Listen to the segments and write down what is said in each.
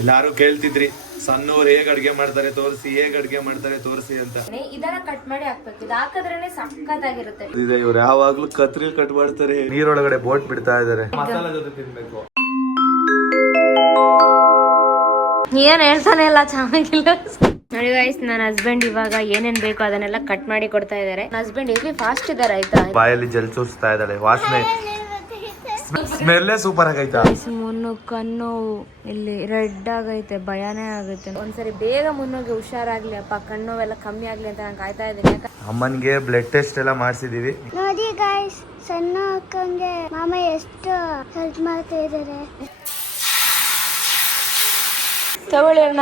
ಎಲ್ಲಾರು ಕೇಳ್ತಿದ್ರಿ ಸಣ್ಣವ್ರು ಹೇಗ್ ಅಡ್ಗೆ ಮಾಡ್ತಾರೆ ತೋರಿಸಿ ಅಂತ. ಇದನ್ನ ಕಟ್ ಮಾಡಿ ಹಾಕ್ಬೇಕು, ಇದು ಹಾಕಿದ್ರೇನೆ ಸಕ್ಕತ್ತಾಗಿರುತ್ತೆ. ಇವ್ರು ಯಾವಾಗ್ಲೂ ಕತ್ರಿ ಕಟ್ ಮಾಡ್ತಾರೆ, ನೀರೊಳಗಡೆ ಬೋಟ್ ಬಿಡ್ತಾ ಇದಾರೆ. ಮಸಾಲಾ ಜೊತೆ ತಿನ್ಬೇಕು. ಏನ್ ಹೇಳ್ತಾನೆ ಇಲ್ಲ, ಚೆನ್ನಾಗಿಲ್ಲ. ನೋಡಿ ಗೈಸ್, ನನ್ನ ಹಸ್ಬೆಂಡ್ ಇವಾಗ ಏನೇನ್ ಬೇಕೋ ಅದನ್ನೆಲ್ಲ ಕಟ್ ಮಾಡಿ ಕೊಡ್ತಾ ಇದಾರೆ. ನನ್ನ ಹಸ್ಬೆಂಡ್ ಹೇಗೆ ಫಾಸ್ಟ್ ಇದಾರೆ ಆಯ್ತಾ. ಬಾಯಲ್ಲಿ ಜಲ್ ಚೂಸ್ತಾ ಇದ್ದಾಳೆ, ವಾಸನೆ ಸ್ಮೆಲ್ಲೇ ಸೂಪರ್ ಆಗೈತಾ. ಮುನ್ನು ಕಣ್ಣು ಇಲ್ಲಿ ರೆಡ್ ಆಗೈತೆ, ಭಯನೇ ಆಗೈತೆ. ಒಂದ್ಸರಿ ಬೇಗ ಮುನ್ನೋಗಿ ಹುಷಾರಾಗ್ಲಿ ಅಪ್ಪ, ಕಣ್ಣು ಎಲ್ಲ ಕಮ್ಮಿ ಆಗ್ಲಿ ಅಂತ ನಾನು ಕಾಯ್ತಾ ಇದ್ದೀನಿ. ಅಮ್ಮನ್ಗೆ ಬ್ಲಡ್ ಟೆಸ್ಟ್ ಎಲ್ಲ ಮಾಡಿಸಿದೀವಿ. ನೋಡಿ ಗೈಸ್, ಸಣ್ಣ ಅಕ್ಕಂಗೆ ಮಾಮ ಎಷ್ಟು ಹೆಲ್ಪ್ ಮಾಡ್ತಾ ಇದ್ದಾರೆ. ತಗೊಳ್ಳಿ ಅಣ್ಣ,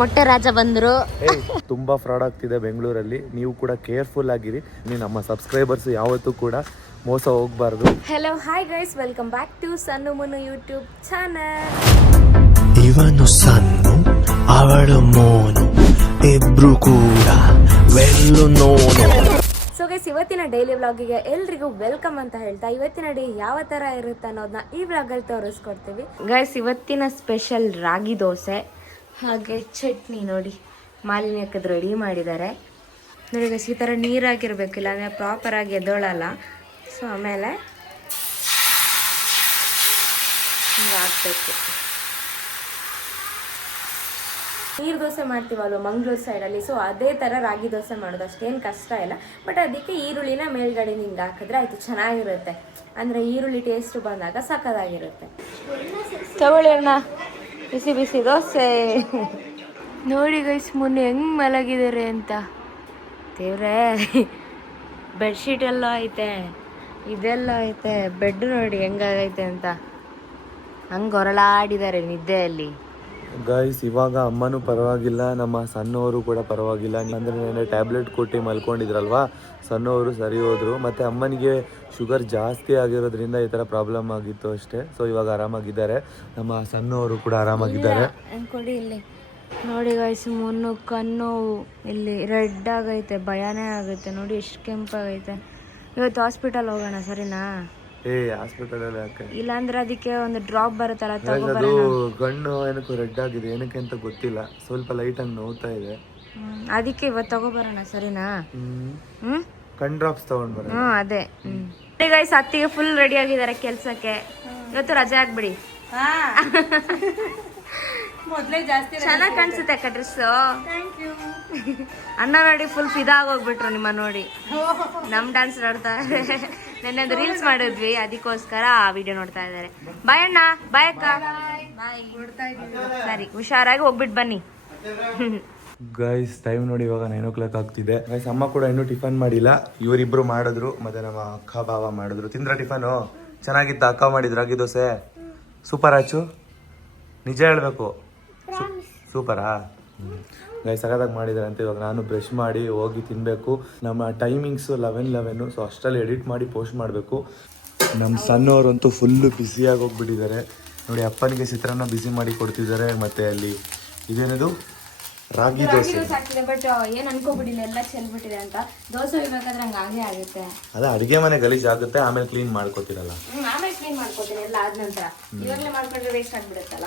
ಮೊಟ್ಟೆ ರಾಜ ಬಂದ್ರು. ತುಂಬಾ ಫ್ರಾಡ್ ಆಗ್ತಿದೆ ಬೆಂಗಳೂರಲ್ಲಿ, ನೀವು ಕೂಡ ಕೇರ್ಫುಲ್ ಆಗಿರಿ. ನಮ್ಮ ಸಬ್ಸ್ಕ್ರೈಬರ್ಸ್ ಯಾವತ್ತೂ ಕೂಡ ಮೋಸ ಹೋಗ್ಬಾರ್ದು. Hello hi guys, welcome back to Sannu Munnu YouTube channel. ಇವನು ಸನ್ನು, ಅವಳು ಮೋನು, ಇಬ್ರು ಕೂಡ ವೆಲ್ಲು ನೋನು. ಸೊ ಗೈಸ್, ಇವತ್ತಿನ ಡೈಲಿ ವ್ಲಾಗಿಗೆ ಎಲ್ರಿಗೂ ವೆಲ್ಕಮ್ ಅಂತ ಹೇಳ್ತಾ, ಇವತ್ತಿನ ಡೇ ಯಾವ ತರ ಇರುತ್ತೆ ಅನ್ನೋದನ್ನ ಈ ವ್ಲಾಗಲ್ಲಿ ತೋರಿಸ್ಕೊಡ್ತೀವಿ. ಗೈಸ್, ಇವತ್ತಿನ ಸ್ಪೆಷಲ್ ರಾಗಿ ದೋಸೆ ಹಾಗೆ ಚಟ್ನಿ. ನೋಡಿ, ಮಾಲಿನ್ಯ ಹಾಕಿದ್ ರೆಡಿ ಮಾಡಿದ್ದಾರೆ. ನೋಡಿ ಗೈಸ್, ಈ ಥರ ನೀರಾಗಿರ್ಬೇಕು, ಇಲ್ಲಾಂದರೆ ಪ್ರಾಪರಾಗಿ ಎದ್ದೋಳಲ್ಲ. ಸೊ ಆಮೇಲೆ ಹಿಂಗೆ ಹಾಕ್ಬೇಕು. ನೀರು ದೋಸೆ ಮಾಡ್ತೀವಲ್ವ ಮಂಗಳೂರು ಸೈಡಲ್ಲಿ, ಸೊ ಅದೇ ಥರ ರಾಗಿ ದೋಸೆ ಮಾಡೋದು, ಅಷ್ಟೇನು ಕಷ್ಟ ಇಲ್ಲ. ಬಟ್ ಅದಕ್ಕೆ ಈರುಳ್ಳಿನ ಮೇಲ್ಗಡೆ ಹಿಂಗೆ ಹಾಕಿದ್ರೆ ಆಯಿತು, ಚೆನ್ನಾಗಿರುತ್ತೆ. ಅಂದರೆ ಈರುಳ್ಳಿ ಟೇಸ್ಟ್ ಬಂದಾಗ ಸಕ್ಕತ್ತಾಗಿರುತ್ತೆ. ತಗೊಳ್ಳಿ ಅಣ್ಣ, ಬಿಸಿ ಬಿಸಿ ದೋಸೆ. ನೋಡಿ ಗೈಸ್, ಮುನ್ನೆ ಹೆಂಗೆ ಮಲಗಿದ್ದಾರೆ ಅಂತ. ದೇವ್ರೇ, ಬೆಡ್ಶೀಟ್ ಎಲ್ಲ ಐತೆ, ಇದೆಲ್ಲ ಐತೆ, ಬೆಡ್ ನೋಡಿ ಹೆಂಗಾಗೈತೆ ಅಂತ. ಹಂಗೆ ಹೊರಳಾಡಿದ್ದಾರೆ ನಿದ್ದೆಯಲ್ಲಿ. ಗೈಸ್, ಇವಾಗ ಅಮ್ಮನೂ ಪರವಾಗಿಲ್ಲ, ನಮ್ಮ ಸಣ್ಣವರು ಕೂಡ ಪರವಾಗಿಲ್ಲ. ಅಂದರೆ ಟ್ಯಾಬ್ಲೆಟ್ ಕೊಟ್ಟು ಮಲ್ಕೊಂಡಿದ್ರಲ್ವಾ, ಸಣ್ಣವರು ಸರಿ ಹೋದ್ರು. ಮತ್ತು ಅಮ್ಮನಿಗೆ ಶುಗರ್ ಜಾಸ್ತಿ ಆಗಿರೋದ್ರಿಂದ ಈ ಥರ ಪ್ರಾಬ್ಲಮ್ ಆಗಿತ್ತು ಅಷ್ಟೇ. ಸೊ ಇವಾಗ ಆರಾಮಾಗಿದ್ದಾರೆ, ನಮ್ಮ ಸಣ್ಣವರು ಕೂಡ ಆರಾಮಾಗಿದ್ದಾರೆ. ಕೊಡಿ ಇಲ್ಲಿ ನೋಡಿ ಗೈಸ್, ಮುನ್ನು ಕಣ್ಣು ಇಲ್ಲಿ ರೆಡ್ ಆಗೈತೆ, ಭಯನೇ ಆಗೈತೆ. ನೋಡಿ ಎಷ್ಟು ಕೆಂಪಾಗೈತೆ. ಇವತ್ತು ಹಾಸ್ಪಿಟಲ್ ಹೋಗೋಣ ಸರಿನಾ? ಹಾಸ್ಪಿಟಲ್ ಯಾಕೆ? ಇಲ್ಲಾಂದ್ರೆ ಅದಕ್ಕೆ ಒಂದು ಡ್ರಾಪ್ ಬರುತ್ತಲ್ಲ, ಅದು ಕಣ್ಣು ಏನಕ್ಕೂ ರೆಡ್ ಆಗಿದೆ, ಏನಕ್ಕೆ ಅಂತ ಗೊತ್ತಿಲ್ಲ, ಸ್ವಲ್ಪ ಲೈಟ್ ಆಗಿ ನೋವ್ತಾ ಇದೆ. ಅದಕ್ಕೆ ಇವತ್ತು ತಗೋಬರೋಣ ಸರಿನಾ? ಕಣ್ ಡ್ರಾಪ್ಸ್ ತಗೊಂಡ್ ಬರೋಣ. ಅದೇ. ಗೈಸ್, ಅತ್ತಿಗೆ ಫುಲ್ ರೆಡಿ ಆಗಿದ್ದಾರೆ ಕೆಲ್ಸಕ್ಕೆ. ಇವತ್ತು ರಜೆ ಆಗ್ಬಿಡಿ. ಮೊದ್ಲೇ ಜಾಸ್ತಿ ಚೆನ್ನಾಗಿ ಕಾಣಿಸುತ್ತೆ ಅಕ್ಕ ಡ್ರೆಸ್. ಅಣ್ಣ ನೋಡಿ ಫುಲ್ ಫಿದಾ ಆಗೋಗ್ಬಿಟ್ರು ನಿಮ್ಮ ನೋಡಿ. ನಮ್ ಡ್ಯಾನ್ಸ್ ನೋಡ್ತಾ ನೆನ್ನೆ ರೀಲ್ಸ್ ಮಾಡಿದ್ವಿ, ಅದಕ್ಕೋಸ್ಕರ ಆ ವಿಡಿಯೋ ನೋಡ್ತಾ ಇದಾರೆ. ಬಾಯ್ ಅಣ್ಣ, ಬಾಯ್ ಅಕ್ಕ. ಸರಿ, ಹುಷಾರಾಗಿ ಹೋಗ್ಬಿಟ್ಟು ಬನ್ನಿ. ಗೈಸ್, ಟೈಮ್ ನೋಡಿ ಇವಾಗ 9 o'clock ಆಗ್ತಿದೆ. ಗೈಸ್, ಅಮ್ಮ ಕೂಡ ಇನ್ನೂ ಟಿಫನ್ ಮಾಡಿಲ್ಲ, ಇವರಿಬ್ರು ಮಾಡಿದ್ರು, ಮತ್ತೆ ನಮ್ಮ ಅಕ್ಕ ಬಾವ ಮಾಡಿದ್ರು. ತಿಂದ್ರ ಟಿಫನು? ಚೆನ್ನಾಗಿತ್ತ ಅಕ್ಕ ಮಾಡಿದ್ರು ರಾಗಿ ದೋಸೆ? ಸೂಪರ್ ಆಚು, ನಿಜ ಹೇಳ್ಬೇಕು, ಸೂಪರಾ? ಗೈಸ್, ಸಖತ್ತಾಗಿ ಮಾಡಿದ್ದಾರೆ ಅಂತ. ಇವಾಗ ನಾನು ಬ್ರಷ್ ಮಾಡಿ ಹೋಗಿ ತಿನ್ನಬೇಕು. ನಮ್ಮ ಟೈಮಿಂಗ್ಸು 11. ಸೊ ಅಷ್ಟರಲ್ಲಿ ಎಡಿಟ್ ಮಾಡಿ ಪೋಸ್ಟ್ ಮಾಡಬೇಕು. ನಮ್ಮ ಸಣ್ಣವರಂತೂ ಫುಲ್ಲು ಬ್ಯುಸಿಯಾಗಿ ಹೋಗ್ಬಿಟ್ಟಿದ್ದಾರೆ. ನೋಡಿ, ಅಪ್ಪನಿಗೆ ಚಿತ್ರಾನ್ನ ಬಿಸಿ ಮಾಡಿ ಕೊಡ್ತಿದ್ದಾರೆ. ಮತ್ತು ಅಲ್ಲಿ ಇದೇನದು ರಾಗಿ ದೋಸೆ ಹಾಕಿದೆ. ಬಟ್ ಏನ್ ಅನ್ಕೋಬಿಟ್ಟಿಲ್ಲ, ಎಲ್ಲ ಚೆಲ್ಬಿಟ್ಟಿದೆ ಅಂತ. ದೋಸೆ ಇವಾಗಾದ್ರೆ ಹಂಗೆ ಆಗೇ ಆಗುತ್ತೆ. ಅದೇ ಅಡುಗೆ ಮನೆ ಗಲೀಜ್ ಆಗುತ್ತೆ, ಆಮೇಲೆ ಕ್ಲೀನ್ ಮಾಡ್ಕೋತಿರಲ್ಲ. ಆಮೇಲೆ ಕ್ಲೀನ್ ಮಾಡ್ಕೋತೀನಿ ಎಲ್ಲ ಆದ ನಂತರ. ಇವಾಗಲೇ ಮಾಡ್ಕೊಂಡ್ರೆ ವೇಸ್ಟ್ ಆಗ್ಬಿಡುತ್ತಲ್ಲ.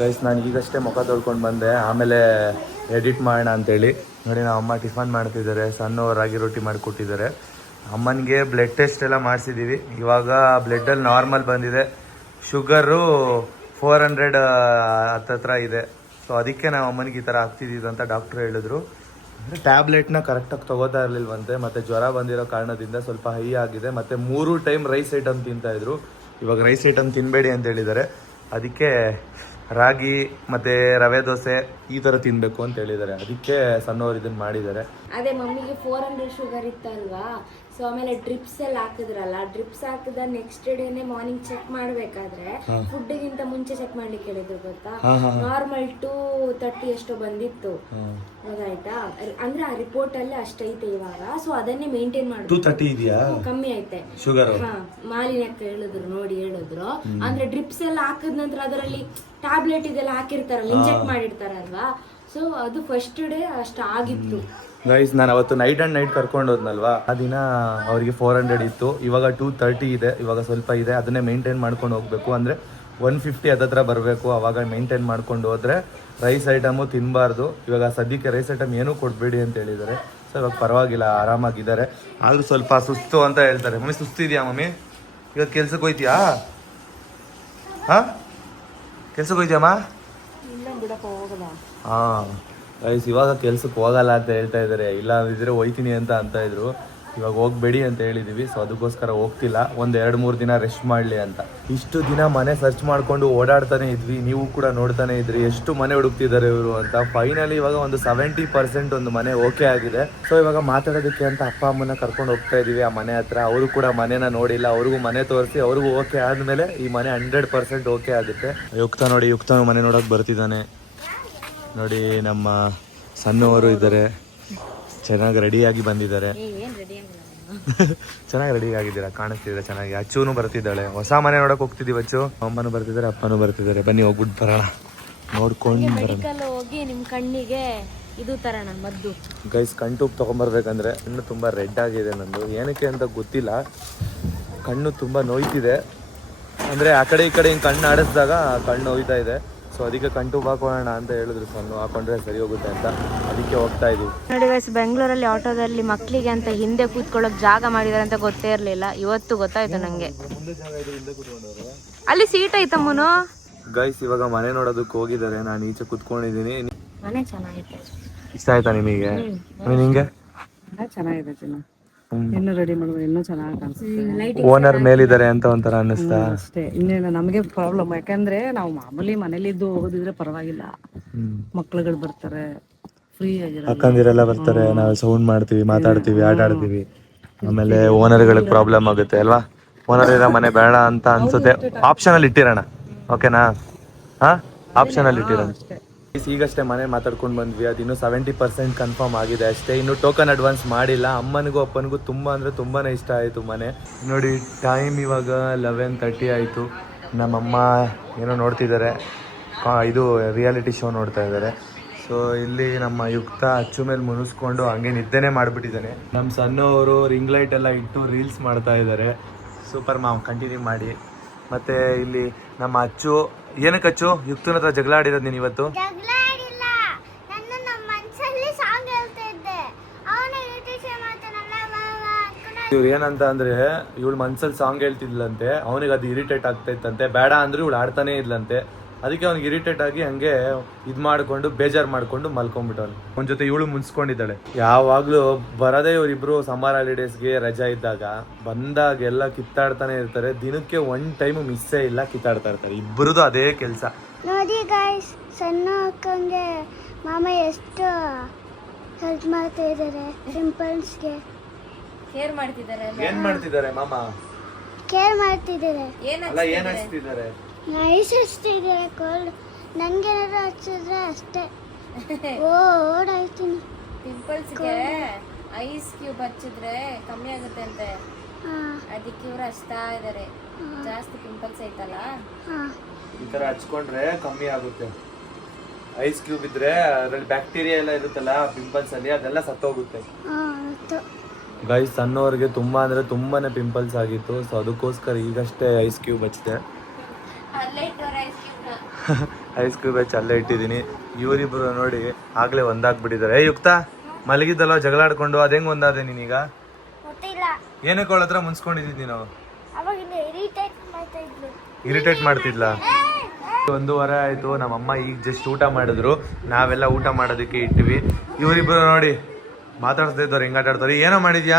ಗೈಸ್, ನಾನು ಈಗಷ್ಟೇ ಮುಖ ತೊಳ್ಕೊಂಡು ಬಂದೆ, ಆಮೇಲೆ ಎಡಿಟ್ ಮಾಡೋಣ ಅಂತೇಳಿ. ನೋಡಿ, ನಾವು ಅಮ್ಮ ಟಿಫನ್ ಮಾಡ್ತಿದ್ದಾರೆ, ಸಣ್ಣ ರಾಗಿ ರೊಟ್ಟಿ ಮಾಡಿಕೊಟ್ಟಿದ್ದಾರೆ. ಅಮ್ಮನಿಗೆ ಬ್ಲಡ್ ಟೆಸ್ಟ್ ಎಲ್ಲ ಮಾಡಿಸಿದ್ದೀವಿ. ಇವಾಗ ಬ್ಲಡ್ಡಲ್ಲಿ ನಾರ್ಮಲ್ ಬಂದಿದೆ, ಶುಗರು 400 ಹತ್ತತ್ರ ಇದೆ. ಸೊ ಅದಕ್ಕೆ ನಾವು ಅಮ್ಮನಿಗೆ ಈ ಥರ ಆಗ್ತಿದ್ದೀವಿ ಅಂತ ಡಾಕ್ಟ್ರು ಹೇಳಿದ್ರು. ಅಂದರೆ ಟ್ಯಾಬ್ಲೆಟ್ನ ಕರೆಕ್ಟಾಗಿ ತೊಗೋತಾ ಇರಲಿಲ್ವಂತೆ, ಮತ್ತು ಜ್ವರ ಬಂದಿರೋ ಕಾರಣದಿಂದ ಸ್ವಲ್ಪ ಹೈ ಆಗಿದೆ. ಮತ್ತು 3 ಟೈಮ್ ರೈಸ್ ಐಟಮ್ ತಿಂತಾಯಿದ್ರು, ಇವಾಗ ರೈಸ್ ಐಟಮ್ ತಿನ್ನಬೇಡಿ ಅಂತ ಹೇಳಿದ್ದಾರೆ. ಅದಕ್ಕೆ ರಾಗಿ ಮತ್ತು ರವೆ ದೋಸೆ ಈ ಥರ ತಿನ್ನಬೇಕು ಅಂತ ಹೇಳಿದ್ದಾರೆ. ಅದಕ್ಕೆ ಸಣ್ಣವರು ಇದನ್ನು ಮಾಡಿದ್ದಾರೆ. ಅದೇ ಮಮ್ಮಿಗೆ 400 ಶುಗರ್ ಇತ್ತಲ್ವಾ, ಸೊ ಆಮೇಲೆ ಡ್ರಿಪ್ಸ್ ಎಲ್ಲ ಹಾಕಿದ್ರಲ್ಲ, ಡ್ರಿಪ್ಸ್ ಹಾಕಿದ ನೆಕ್ಸ್ಟ್ ಡೇನೆ ಮಾರ್ನಿಂಗ್ ಚೆಕ್ ಮಾಡ್ಬೇಕಾದ್ರೆ ಫುಡ್ಗಿಂತ ಮುಂಚೆ ಚೆಕ್ ಮಾಡ್ಲಿಕ್ಕೆ ಹೇಳಿದ್ರು ಗೊತ್ತಾ. ನಾರ್ಮಲ್ 230 ಎಷ್ಟೋ ಬಂದಿತ್ತು, ಗೊತ್ತಾಯ್ತಾ? ಅಂದ್ರೆ ಆ ರಿಪೋರ್ಟ್ ಅಲ್ಲಿ ಅಷ್ಟೈತೆ ಇವಾಗ. ಸೊ ಅದನ್ನೇ ಮೇಂಟೈನ್ ಮಾಡಿ 230 ಇದೆಯಾ, ಕಮ್ಮಿ ಐತೆ ಶುಗರ್. ಮಾಲಿನ್ಯಕ್ಕೆ ಹೇಳಿದ್ರು, ಹೇಳಿದ್ರು. ಅಂದ್ರೆ ಡ್ರಿಪ್ಸ್ ಎಲ್ಲ ಹಾಕಿದ ನಂತರ ಅದರಲ್ಲಿ ಟ್ಯಾಬ್ಲೆಟ್ ಇದೆಲ್ಲ ಹಾಕಿರ್ತಾರಲ್ಲ, ಇಂಜೆಕ್ಟ್ ಮಾಡಿರ್ತಾರಲ್ವಾ. ಸೊ ಅದು ಫಸ್ಟ್ ಡೇ ಅಷ್ಟು ಆಗಿತ್ತು. ಗೈಸ್, ನಾನು ಅವತ್ತು ನೈಟ್ ಆ್ಯಂಡ್ ನೈಟ್ ಕರ್ಕೊಂಡು ಹೋದ್ನಲ್ವಾ, ಆ ದಿನ ಅವರಿಗೆ 400 ಇತ್ತು, ಇವಾಗ 230 ಇದೆ. ಇವಾಗ ಸ್ವಲ್ಪ ಇದೆ, ಅದನ್ನೇ ಮೇಂಟೈನ್ ಮಾಡ್ಕೊಂಡು ಹೋಗಬೇಕು. ಅಂದರೆ 150 ಹತ್ತತ್ರ ಬರಬೇಕು. ಅವಾಗ ಮೇಂಟೈನ್ ಮಾಡ್ಕೊಂಡು ಹೋದರೆ ರೈಸ್ ಐಟಮು ತಿನ್ನಬಾರ್ದು. ಇವಾಗ ಸದ್ಯಕ್ಕೆ ರೈಸ್ ಐಟಮ್ ಏನೂ ಕೊಡಬೇಡಿ ಅಂತ ಹೇಳಿದ್ದಾರೆ. ಸೊ ಇವಾಗ ಪರವಾಗಿಲ್ಲ, ಆರಾಮಾಗಿದ್ದಾರೆ. ಆದರೂ ಸ್ವಲ್ಪ ಸುಸ್ತು ಅಂತ ಹೇಳ್ತಾರೆ. ಮಮ್ಮಿ ಸುಸ್ತಿದೆಯಾ ಮಮ್ಮಿ? ಇವತ್ತು ಕೆಲ್ಸಕ್ಕೆ ಹೋಯ್ತೀಯಾ? ಹಾಂ, ಕೆಲ್ಸಕ್ಕೆ ಹೋಯ್ತೀಯಮ್ಮ? ಹಾಂ ಗೈಸ್, ಇವಾಗ ಕೆಲ್ಸಕ್ಕೆ ಹೋಗಲ್ಲ ಅಂತ ಹೇಳ್ತಾ ಇದ್ದಾರೆ. ಇಲ್ಲ ಇದ್ರೆ ಹೋಯ್ತೀನಿ ಅಂತ ಇದ್ರು. ಇವಾಗ ಹೋಗ್ಬೇಡಿ ಅಂತ ಹೇಳಿದ್ದೀವಿ. ಸೊ ಅದಕ್ಕೋಸ್ಕರ ಹೋಗ್ತಿಲ್ಲ. 1-2-3 ದಿನ ರೆಸ್ಟ್ ಮಾಡಲಿ ಅಂತ. ಇಷ್ಟು ದಿನ ಮನೆ ಸರ್ಚ್ ಮಾಡಿಕೊಂಡು ಓಡಾಡ್ತಾನೆ ಇದ್ವಿ. ನೀವು ಕೂಡ ನೋಡ್ತಾನೆ ಇದ್ರಿ ಎಷ್ಟು ಮನೆ ಹುಡುಕ್ತಿದ್ದಾರೆ ಇವರು ಅಂತ. ಫೈನಲಿ ಇವಾಗ ಒಂದು 70% ಒಂದು ಮನೆ ಓಕೆ ಆಗಿದೆ. ಸೊ ಇವಾಗ ಮಾತಾಡೋದಕ್ಕೆ ಅಂತ ಅಪ್ಪ ಅಮ್ಮನ ಕರ್ಕೊಂಡು ಹೋಗ್ತಾ ಇದೀವಿ ಆ ಮನೆ ಹತ್ರ. ಅವರು ಕೂಡ ಮನೆನ ನೋಡಿಲ್ಲ. ಅವ್ರಿಗೂ ಮನೆ ತೋರಿಸಿ ಅವ್ರಿಗೂ ಓಕೆ ಆದಮೇಲೆ ಈ ಮನೆ 100% ಓಕೆ ಆಗುತ್ತೆ. ಯುಕ್ತ ನೋಡಿ, ಯುಕ್ತ ಮನೆ ನೋಡೋಕೆ ಬರ್ತಿದ್ದಾನೆ ನೋಡಿ. ನಮ್ಮ ಸಣ್ಣವರು ಇದ್ದಾರೆ, ಚೆನ್ನಾಗಿ ರೆಡಿಯಾಗಿ ಬಂದಿದ್ದಾರೆ. ಚೆನ್ನಾಗಿ ರೆಡಿ ಆಗಿದ್ದೀರಾ, ಕಾಣಿಸ್ತಿದ್ರೆ ಚೆನ್ನಾಗಿ. ಅಚ್ಚೂನು ಬರ್ತಿದ್ದಾಳೆ. ಹೊಸ ಮನೆ ನೋಡಕ್ ಹೋಗ್ತಿದೀವಿ. ಅಚ್ಚು ಅಮ್ಮನೂ ಬರ್ತಿದ್ದಾರೆ, ಅಪ್ಪನೂ ಬರ್ತಿದ್ದಾರೆ. ಬನ್ನಿ ಹೋಗ್ಬಿಟ್ಟು ಬರೋಣ, ನೋಡ್ಕೊಂಡು ಬರೋಣ. ಹೋಗಿ ನಿಮ್ ಕಣ್ಣಿಗೆ ಇದು ತರೋಣ ಮದ್ದು. ಗೈಸ್, ಕಣ್ತೂಪ್ ತೊಗೊಂಬರ್ಬೇಕಂದ್ರೆ ಕಣ್ಣು ತುಂಬ ರೆಡ್ ಆಗಿದೆ ನಂದು. ಏನಕ್ಕೆ ಅಂತ ಗೊತ್ತಿಲ್ಲ, ಕಣ್ಣು ತುಂಬ ನೋಯ್ತಿದೆ. ಅಂದರೆ ಆ ಕಡೆ ಈ ಕಡೆ ಹಿಂಗೆ ಕಣ್ಣು ಆಡಿಸಿದಾಗ ಕಣ್ಣು ನೋಯ್ತಾ ಇದೆ. ಸೊ ಅದಕ್ಕೆ ಕಣ್ತೂಪ್ ಹಾಕೋಣ ಅಂತ ಹೇಳಿದ್ರು. ಸಣ್ಣ ಹಾಕೊಂಡ್ರೆ ಸರಿ ಹೋಗುತ್ತೆ ಅಂತ ಅದಕ್ಕೆ ಹೋಗ್ತಾ ಇದೀವಿ. ನೋಡಿ ಗೈಸ್, ಬೆಂಗಳೂರಲ್ಲಿ ಆಟೋದಲ್ಲಿ ಮಕ್ಕಳಿಗೆ ಅಂತ ಹಿಂದೆ ಕೂತ್ಕೊಳ್ಳೋಕೆ ಜಾಗ ಮಾಡಿದಾರೆ ಅಂತ ಗೊತ್ತೇ ಇರಲಿಲ್ಲ. ಇವತ್ತು ಗೊತ್ತಾಯ್ತು ನಂಗೆ. ಅಲ್ಲಿ ಸೀಟ್ ಐತಮ್ಮನು. ಗೈಸ್, ಇವಾಗ ಮನೆ ನೋಡೋದಕ್ಕೆ ಹೋಗಿದ್ದಾರೆ. ನಾನು ಈಚೆ ಕುತ್ಕೊಂಡಿದ್ದೀನಿ. ಮನೆ ಚೆನ್ನಾಗಿದೆ. ಇಷ್ಟ ಆಯ್ತಾ ನಿಮಗೆ? ನಿಂಗೆ ಚೆನ್ನಾಗಿದೆ ಚಿನ್ನ. ಇನ್ನು ರೆಡಿ ಮಾಡುವ ಇನ್ನೂ ಚೆನ್ನಾಗಿ ಕಾಣಿಸುತ್ತೆ. ಓನರ್ ಮೇಲಿದ್ದಾರೆ ಅಂತ ಒಂಥರ ಅನ್ನಿಸ್ತಾ ಅಷ್ಟೇ. ಇನ್ನೇನು ನಮಗೆ ಪ್ರಾಬ್ಲಮ್, ಯಾಕಂದ್ರೆ ನಾವು ಮಾಮೂಲಿ ಮನೇಲಿದ್ದು ಹೋಗೋದಿದ್ರೆ ಪರವಾಗಿಲ್ಲ. ಮಕ್ಳುಗಳು ಬರ್ತಾರೆ, ಫ್ರೀ ಆಗಿರೋ ಅಕ್ಕಂದಿರೆಲ್ಲ ಬರ್ತಾರೆ. ನಾವು ಸೌಂಡ್ ಮಾಡ್ತೀವಿ, ಮಾತಾಡ್ತೀವಿ, ಆಟ ಆಡ್ತೀವಿ. ಆಮೇಲೆ ಓನರ್ಗಳಿಗೆ ಪ್ರಾಬ್ಲಮ್ ಆಗುತ್ತೆ ಅಲ್ವಾ? ಓನರ್ ಇರೋ ಮನೆ ಬೇಡ ಅಂತ ಅನ್ಸುತ್ತೆ. ಆಪ್ಷನಲ್ಲಿ ಇಟ್ಟಿರೋಣ, ಓಕೆನಾ? ಹಾ, ಆಪ್ಷನಲ್ಲಿ ಇಟ್ಟಿರೋಣ. ಈಗಷ್ಟೇ ಮನೆ ಮಾತಾಡ್ಕೊಂಡು ಬಂದ್ವಿ. ಅದು ಇನ್ನೂ 70% ಕನ್ಫರ್ಮ್ ಆಗಿದೆ ಅಷ್ಟೇ. ಇನ್ನು ಟೋಕನ್ ಅಡ್ವಾನ್ಸ್ ಮಾಡಿಲ್ಲ. ಅಮ್ಮನಿಗೂ ಅಪ್ಪನಿಗೂ ತುಂಬ ಅಂದರೆ ತುಂಬಾ ಇಷ್ಟ ಆಯಿತು ಮನೆ ನೋಡಿ. ಟೈಮ್ ಇವಾಗ 11:30 ಆಯಿತು. ನಮ್ಮಮ್ಮ ಏನೋ ನೋಡ್ತಿದ್ದಾರೆ, ಇದು ರಿಯಾಲಿಟಿ ಶೋ ನೋಡ್ತಾ ಇದ್ದಾರೆ. ಸೊ ಇಲ್ಲಿ ನಮ್ಮ ಯುಕ್ತ ಅಚ್ಚು ಮೇಲೆ ಮುನಿಸ್ಕೊಂಡು ಹಂಗೆ ನಿದ್ದೆನೇ ಮಾಡಿಬಿಟ್ಟಿದ್ದಾನೆ. ನಮ್ಮ ಸಣ್ಣವರು ರಿಂಗ್ ಲೈಟ್ ಎಲ್ಲ ಇಟ್ಟು ರೀಲ್ಸ್ ಮಾಡ್ತಾ ಇದ್ದಾರೆ. ಸೂಪರ್ ಮಾಮ್, ಕಂಟಿನ್ಯೂ ಮಾಡಿ. ಮತ್ತು ಇಲ್ಲಿ ನಮ್ಮ ಅಚ್ಚು, ಏನಕ್ಕೆ ಅಚ್ಚು ಯುಕ್ತನ ಹತ್ರ ಜಗಳ ಆಡಿರೋದು ನೀನು ಇವತ್ತು? ಇವ್ರು ಏನಂತ ಅಂದ್ರೆ, ಇವಳು ಮನ್ಸಲ್ಲಿ ಸಾಂಗ್ ಹೇಳ್ತಿದ್ಲಂತೆ, ಅವನಿಗೆ ಅದು ಇರಿಟೇಟ್ ಆಗ್ತಾ ಇತ್ತಂತೆ. ಬೇಡ ಅಂದ್ರೆ ಇವಳು ಆಡ್ತಾನೆ ಇದ್ಲಂತೆ. ಅದಕ್ಕೆ ಅವ್ನಿಗೆ ಇರಿಟೇಟ್ ಆಗಿ ಹಂಗೆ ಇದು ಮಾಡ್ಕೊಂಡು ಬೇಜಾರು ಮಾಡ್ಕೊಂಡು ಮಲ್ಕೊಂಡ್ಬಿಟ್ಟವನು. ಅವನ ಜೊತೆ ಇವಳು ಮುನ್ಸ್ಕೊಂಡಿದ್ದಾಳೆ. ಯಾವಾಗಲೂ ಬರೋದೇ ಇವರಿಬ್ರು ಸಮ್ಮರ್ ಹಾಲಿಡೇಸ್ಗೆ ರಜಾ ಇದ್ದಾಗ ಬಂದಾಗೆಲ್ಲ ಕಿತ್ತಾಡ್ತಾನೆ ಇರ್ತಾರೆ. ದಿನಕ್ಕೆ 1 ಟೈಮ್ ಮಿಸ್ಸೇ ಇಲ್ಲ, ಕಿತ್ತಾಡ್ತಾ ಇರ್ತಾರೆ. ಇಬ್ಬರದು ಅದೇ ಕೆಲಸ ನೋಡಿ ಗೈಸ್, ಸಣ್ಣ ಅಕ್ಕಂಗೆ ಮಾಮ ಎಷ್ಟು ಹೆಲ್ಪ್ ಮಾಡ್ತಾ ಇದ್ದಾರೆ. ಪಿಂಪಲ್ಸ್ಗೆ ಕೇರ್ ಮಾಡ್ತಿದ್ದಾರೆ. ಏನ್ ಮಾಡ್ತಿದ್ದಾರೆ ಮಾಮ? ಕೇರ್ ಮಾಡ್ತಿದ್ದಾರೆ. ಅಲ್ಲ, ಏನ್ ಹಚ್ತಿದ್ದಾರೆ? ನೈಸ್ ಹಚ್ತಿದ್ದಾರೆ. ಕೋಲ್ಡ್ ನನ್ಗೇನಾದ್ರು ಹಚ್ಚಿದ್ರೆ ಅಷ್ಟೇ ಓಡಾಯ್ತೀನಿ. ಪಿಂಪಲ್ಸ್ಗೆ ಐಸ್ ಕ್ಯೂಬ್ ಹಚ್ಚಿದ್ರೆ ಕಮ್ಮಿ ಆಗುತ್ತೆ ಅಂತೆ. ಅದಕ್ಕೆ ಇವ್ರು ಹಚ್ತಾ ಇದಾರೆ. ಜಾಸ್ತಿ ಪಿಂಪಲ್ಸ್ ಐತಲ್ಲ, ಈ ತರ ಹಚ್ಕೊಂಡ್ರೆ ಕಮ್ಮಿ ಆಗುತ್ತೆ. ಐಸ್ ಕ್ಯೂಬ್ ಇದ್ರೆ ಅದ್ರಲ್ಲಿ ಬ್ಯಾಕ್ಟೀರಿಯಾ ಎಲ್ಲ ಇರುತ್ತಲ್ಲ ಪಿಂಪಲ್ಸ್ ಅಲ್ಲಿ, ಅದೆಲ್ಲ ಸತ್ತೋಗುತ್ತೆ. ಗೈಸ್, ಸಣ್ಣವ್ರಿಗೆ ತುಂಬಾ ಅಂದ್ರೆ ತುಂಬಾನೇ ಪಿಂಪಲ್ಸ್ ಆಗಿತ್ತು. ಸೊ ಅದಕ್ಕೋಸ್ಕರ ಈಗಷ್ಟೇ ಐಸ್ ಕ್ಯೂಬ್ ಹಚ್ಚಿದೆ. ಐಸ್ ಕ್ಯೂಬ್ ಹಚ್ಚಿ ಅಲ್ಲೇ ಇಟ್ಟಿದ್ದೀನಿ. ಇವರಿಬ್ರು ನೋಡಿ ಆಗ್ಲೇ ಒಂದಾಗ್ಬಿಟ್ಟಿದ್ದಾರೆ. ಯುಕ್ತ ಮಲಗಿದ್ದಲ್ಲ ಜಗಳ ಆಡ್ಕೊಂಡು, ಅದ್ ಹೆಂಗ್ ಒಂದಾದೆ ನೀನೀಗ? ಏನಕ್ಕೆ ಅವಳ ಹತ್ರ ಮುನ್ಸ್ಕೊಂಡಿದ್ದೀನಿ ನೀನು? ಇರಿಟೇಟ್ ಮಾಡ್ತಿದ್ಲ? 1 ವಾರ ಆಯ್ತು. ನಮ್ಮಮ್ಮ ಈಗ ಜಸ್ಟ್ ಊಟ ಮಾಡಿದ್ರು, ನಾವೆಲ್ಲ ಊಟ ಮಾಡೋದಕ್ಕೆ ಇಟ್ಟಿವಿ. ಇವರಿಬ್ರು ನೋಡಿ ಮಾತಾಡ್ಸ್ತಾ ಇದ್ದವ್ರು ಹೆಂಗ್ ಆಟ ಆಡ್ತಾರೆ. ಏನೋ ಮಾಡಿದ್ಯಾ?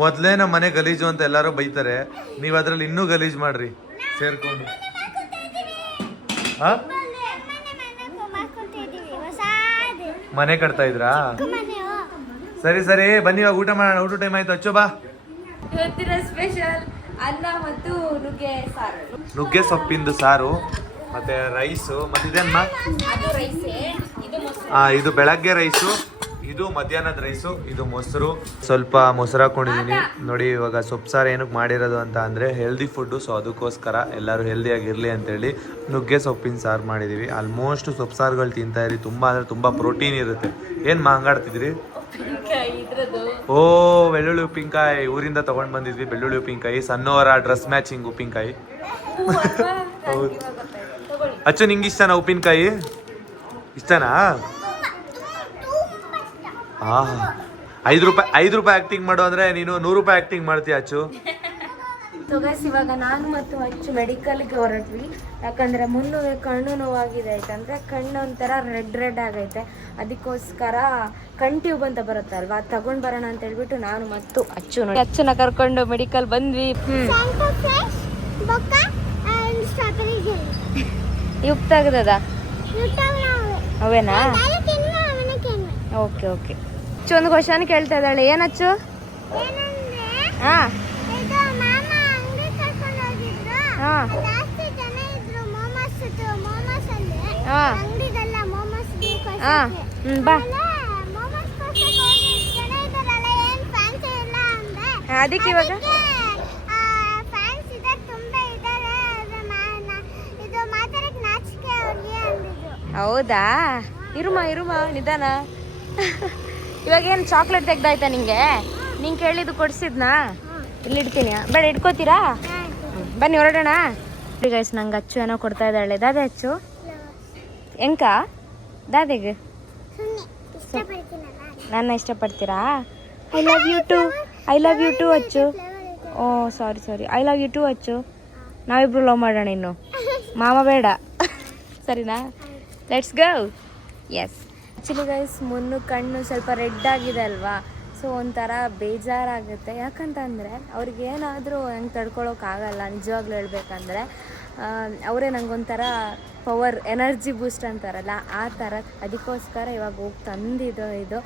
ಮೊದ್ಲೇ ನಮ್ಮ ಮನೆ ಗಲೀಜು ಅಂತ ಎಲ್ಲಾರು ಬೈತಾರೆ, ನೀವ್ ಅದ್ರಲ್ಲಿ ಇನ್ನೂ ಗಲೀಜ್ ಮಾಡ್ರಿ ಸೇರ್ಕೊಂಡು. ಮನೆ ಕಟ್ತಾ ಇದ್ರಾ? ಸರಿ ಸರಿ, ಬನ್ನಿ ಇವಾಗ ಊಟ ಮಾಡೋಣ. ಊಟ ಟೈಮ್ ಆಯ್ತು. ಅಚ್ಚು ಬಾ. ಇವತ್ತಿನ ಸ್ಪೆಷಲ್ ಅನ್ನ ಮತ್ತು ನುಗ್ಗೆ ಸಾರು. ನುಗ್ಗೆ ಸೊಪ್ಪಿಂದು ಸಾರು ಮತ್ತೆ ರೈಸು. ಮತ್ತೆ ಇದೇನಮ್ಮ? ಅದು ರೈಸೇ, ಇದು ಮೊಸರು. ಇದು ಬೆಳಗ್ಗೆ ರೈಸು, ಇದು ಮಧ್ಯಾಹ್ನದ ರೈಸು, ಇದು ಮೊಸರು. ಸ್ವಲ್ಪ ಮೊಸರು ಹಾಕೊಂಡಿದ್ದೀನಿ ನೋಡಿ. ಇವಾಗ ಸೊಪ್ಪು ಸಾರು ಏನಕ್ಕೆ ಮಾಡಿರೋದು ಅಂತ ಅಂದರೆ ಹೆಲ್ದಿ ಫುಡ್ಡು. ಸೊ ಅದಕ್ಕೋಸ್ಕರ ಎಲ್ಲರೂ ಹೆಲ್ದಿಯಾಗಿರಲಿ ಅಂತೇಳಿ ನುಗ್ಗೆ ಸೊಪ್ಪಿನ ಸಾರು ಮಾಡಿದ್ದೀವಿ. ಆಲ್ಮೋಸ್ಟ್ ಸೊಪ್ಪು ಸಾರುಗಳು ತಿಂತಾ ಇರಿ, ತುಂಬ ಅಂದರೆ ತುಂಬ ಪ್ರೋಟೀನ್ ಇರುತ್ತೆ. ಏನು ಮಾಂಗಾಡ್ತಿದ್ರಿ? ಓ, ಬೆಳ್ಳುಳ್ಳಿ ಉಪ್ಪಿನಕಾಯಿ ಊರಿಂದ ತೊಗೊಂಡು ಬಂದಿದ್ವಿ. ಬೆಳ್ಳುಳ್ಳಿ ಉಪ್ಪಿನಕಾಯಿ, ಸಣ್ಣವರ ಡ್ರೆಸ್ ಮ್ಯಾಚಿಂಗ್ ಉಪ್ಪಿನಕಾಯಿ. ಹೌದು. ಅಚ್ಚು ನಿಂಗೆ ಇಷ್ಟನಾ ಉಪ್ಪಿನಕಾಯಿ? ಇಷ್ಟನಾ? ಹಾ, 5 ರೂಪಾಯಿ ಆಕ್ಟಿಂಗ್ ಮಾಡು ಅಂದ್ರೆ ನೀನು 100 ರೂಪಾಯಿ ಆಕ್ಟಿಂಗ್ ಮಾಡ್ತೀಯ ಅಚ್ಚು. ಗೈಸ್ ಇವಾಗ ನಾನು ಮತ್ತು ಅಚ್ಚು ಮೆಡಿಕಲ್ಗೆ ಹೊರಟ್ವಿ. ಯಾಕಂದರೆ ಮುನ್ನುಗೆ ಕಣ್ಣು ನೋವಾಗಿದೆ. ಯಾಕಂದರೆ ಕಣ್ಣು ಒಂಥರ ರೆಡ್ ಆಗೈತೆ. ಅದಕ್ಕೋಸ್ಕರ ಕಣ್ ಟ್ಯೂಬ್ ಅಂತ ಬರುತ್ತಲ್ವಾ, ಅದು ತಗೊಂಡು ಬರೋಣ ಅಂತ ಹೇಳ್ಬಿಟ್ಟು ನಾನು ಮತ್ತು ಅಚ್ಚು ನೋಡಿ ಅಚ್ಚುನ ಕರ್ಕೊಂಡು ಮೆಡಿಕಲ್ ಬಂದ್ವಿ. ಇವ್ ತೆಗ್ದದ ಅವೇನಾ? Okay okay. ಅಚ್ಚು ಒಂದು ಕ್ವಶನ್ ಕೇಳ್ತಾ ಇದ್ದಾಳೆ. ಏನಚ್ಚು? ಹಾ ಹಾ ಹಾ ಬಾ. ಅದಕ್ಕೆ ಇವಾಗ ಹೌದಾ? ಇರುಮ ನಿಧಾನ. ಇವಾಗ ಏನು ಚಾಕ್ಲೇಟ್ ತೆಗ್ದಾಯ್ತಾ ನಿಂಗೆ? ನಿಂಗೆ ಕೇಳಿದ್ದು ಕೊಡ್ಸಿದ್ನಾ? ಇಲ್ಲಿ ಇಡ್ತೀನಿ. ಬೇಡ ಇಟ್ಕೋತೀರಾ? ಬನ್ನಿ ಹೊರಡೋಣ. ಗೈಸ್ ನಂಗೆ ಅಚ್ಚು ಏನೋ ಕೊಡ್ತಾ ಇದ್ದಾಳೆ. ದಾದೆ ಅಚ್ಚು ಎಂಕ ದಾದೆಗೆ ನನ್ನ ಇಷ್ಟಪಡ್ತೀರಾ? I love you to Achchu. Oh sorry I love you to Achchu. ನಾವಿಬ್ರು ಲವ್ ಮಾಡೋಣ ಇನ್ನು, ಮಾಮ ಬೇಡ. ಸರಿನಾ? Let's go. Yes actually guys ಮುನ್ನು ಕಣ್ಣು ಸ್ವಲ್ಪ ರೆಡ್ ಆಗಿದೆ ಅಲ್ವಾ, ಸೊ ಒಂಥರ ಬೇಜಾರಾಗುತ್ತೆ. ಯಾಕಂತಂದರೆ ಅವ್ರಿಗೆ ಏನಾದರೂ ಹೆಂಗೆ ತಡ್ಕೊಳೋಕ್ಕಾಗಲ್ಲ. ನಿಜವಾಗ್ಲೂ ಹೇಳ್ಬೇಕಂದ್ರೆ ಅವರೇ ನಂಗೊಂಥರ ಪವರ್ ಎನರ್ಜಿ ಬೂಸ್ಟ್ ಅಂತಾರಲ್ಲ ಆ ಥರ. ಅದಕ್ಕೋಸ್ಕರ ಇವಾಗ ಹೋಗಿ ತಂದಿದ್ದು ಇದು.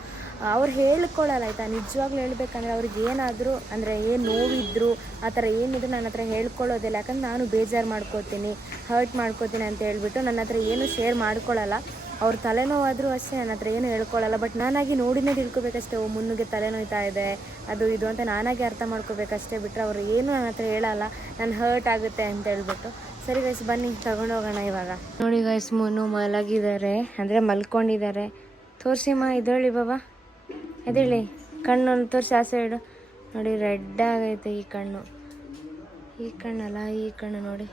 ಅವ್ರು ಹೇಳ್ಕೊಳ್ಳಲ್ಲ ಆಯಿತಾ. ನಿಜವಾಗ್ಲೂ ಹೇಳ್ಬೇಕಂದ್ರೆ ಅವ್ರಿಗೆ ಏನಾದರೂ ಅಂದರೆ ಏನು ನೋವಿದ್ರು ಆ ಥರ ಏನಿದ್ರು ನನ್ನ ಹತ್ರ ಹೇಳ್ಕೊಳ್ಳೋದಿಲ್ಲ. ಯಾಕಂದ್ರೆ ನಾನು ಬೇಜಾರು ಮಾಡ್ಕೋತೀನಿ, ಹರ್ಟ್ ಮಾಡ್ಕೋತೀನಿ ಅಂತ ಹೇಳ್ಬಿಟ್ಟು ನನ್ನ ಹತ್ರ ಏನು ಶೇರ್ ಮಾಡ್ಕೊಳ್ಳಲ್ಲ. ಅವ್ರ ತಲೆನೋವಾದರೂ ಅಷ್ಟೇ ನನ್ನ ಹತ್ರ ಏನು ಹೇಳ್ಕೊಳ್ಳಲ್ಲ. ಬಟ್ ನಾನಾಗಿ ನೋಡಿನೇ ತಿಳ್ಕೊಬೇಕಷ್ಟೇ. ಮುನ್ನುಗೆ ತಲೆನೋಯ್ತಾ ಇದೆ ಅದು ಇದು ಅಂತ ನಾನಾಗಿ ಅರ್ಥ ಮಾಡ್ಕೋಬೇಕಷ್ಟೇ. ಬಿಟ್ಟರೆ ಅವ್ರು ಏನು ನನ್ನ ಹತ್ರ ಹೇಳಲ್ಲ, ನಾನು ಹರ್ಟ್ ಆಗುತ್ತೆ ಅಂತ ಹೇಳ್ಬಿಟ್ಟು. ಸರಿ ಗೈಸ್ ಬನ್ನಿ ತಗೊಂಡೋಗೋಣ ಇವಾಗ. ನೋಡಿ ಗೈಸ್ ಮುನ್ನು ಮಲಗಿದ್ದಾರೆ, ಅಂದರೆ ಮಲ್ಕೊಂಡಿದ್ದಾರೆ. ತೋರಿಸಿಮ್ಮ ಎದ್ದೇಳಿ ಬಾಬಾ, ಎದ್ದೇಳಿ. ಕಣ್ಣನ್ನು ತೋರಿಸಿ ಆಸೆ ಇಡು. ನೋಡಿ ರೆಡ್ ಆಗೈತೆ ಈ ಕಣ್ಣು. ಈ ಕಣ್ಣಲ್ಲ ಈ ಕಣ್ಣು ನೋಡಿ.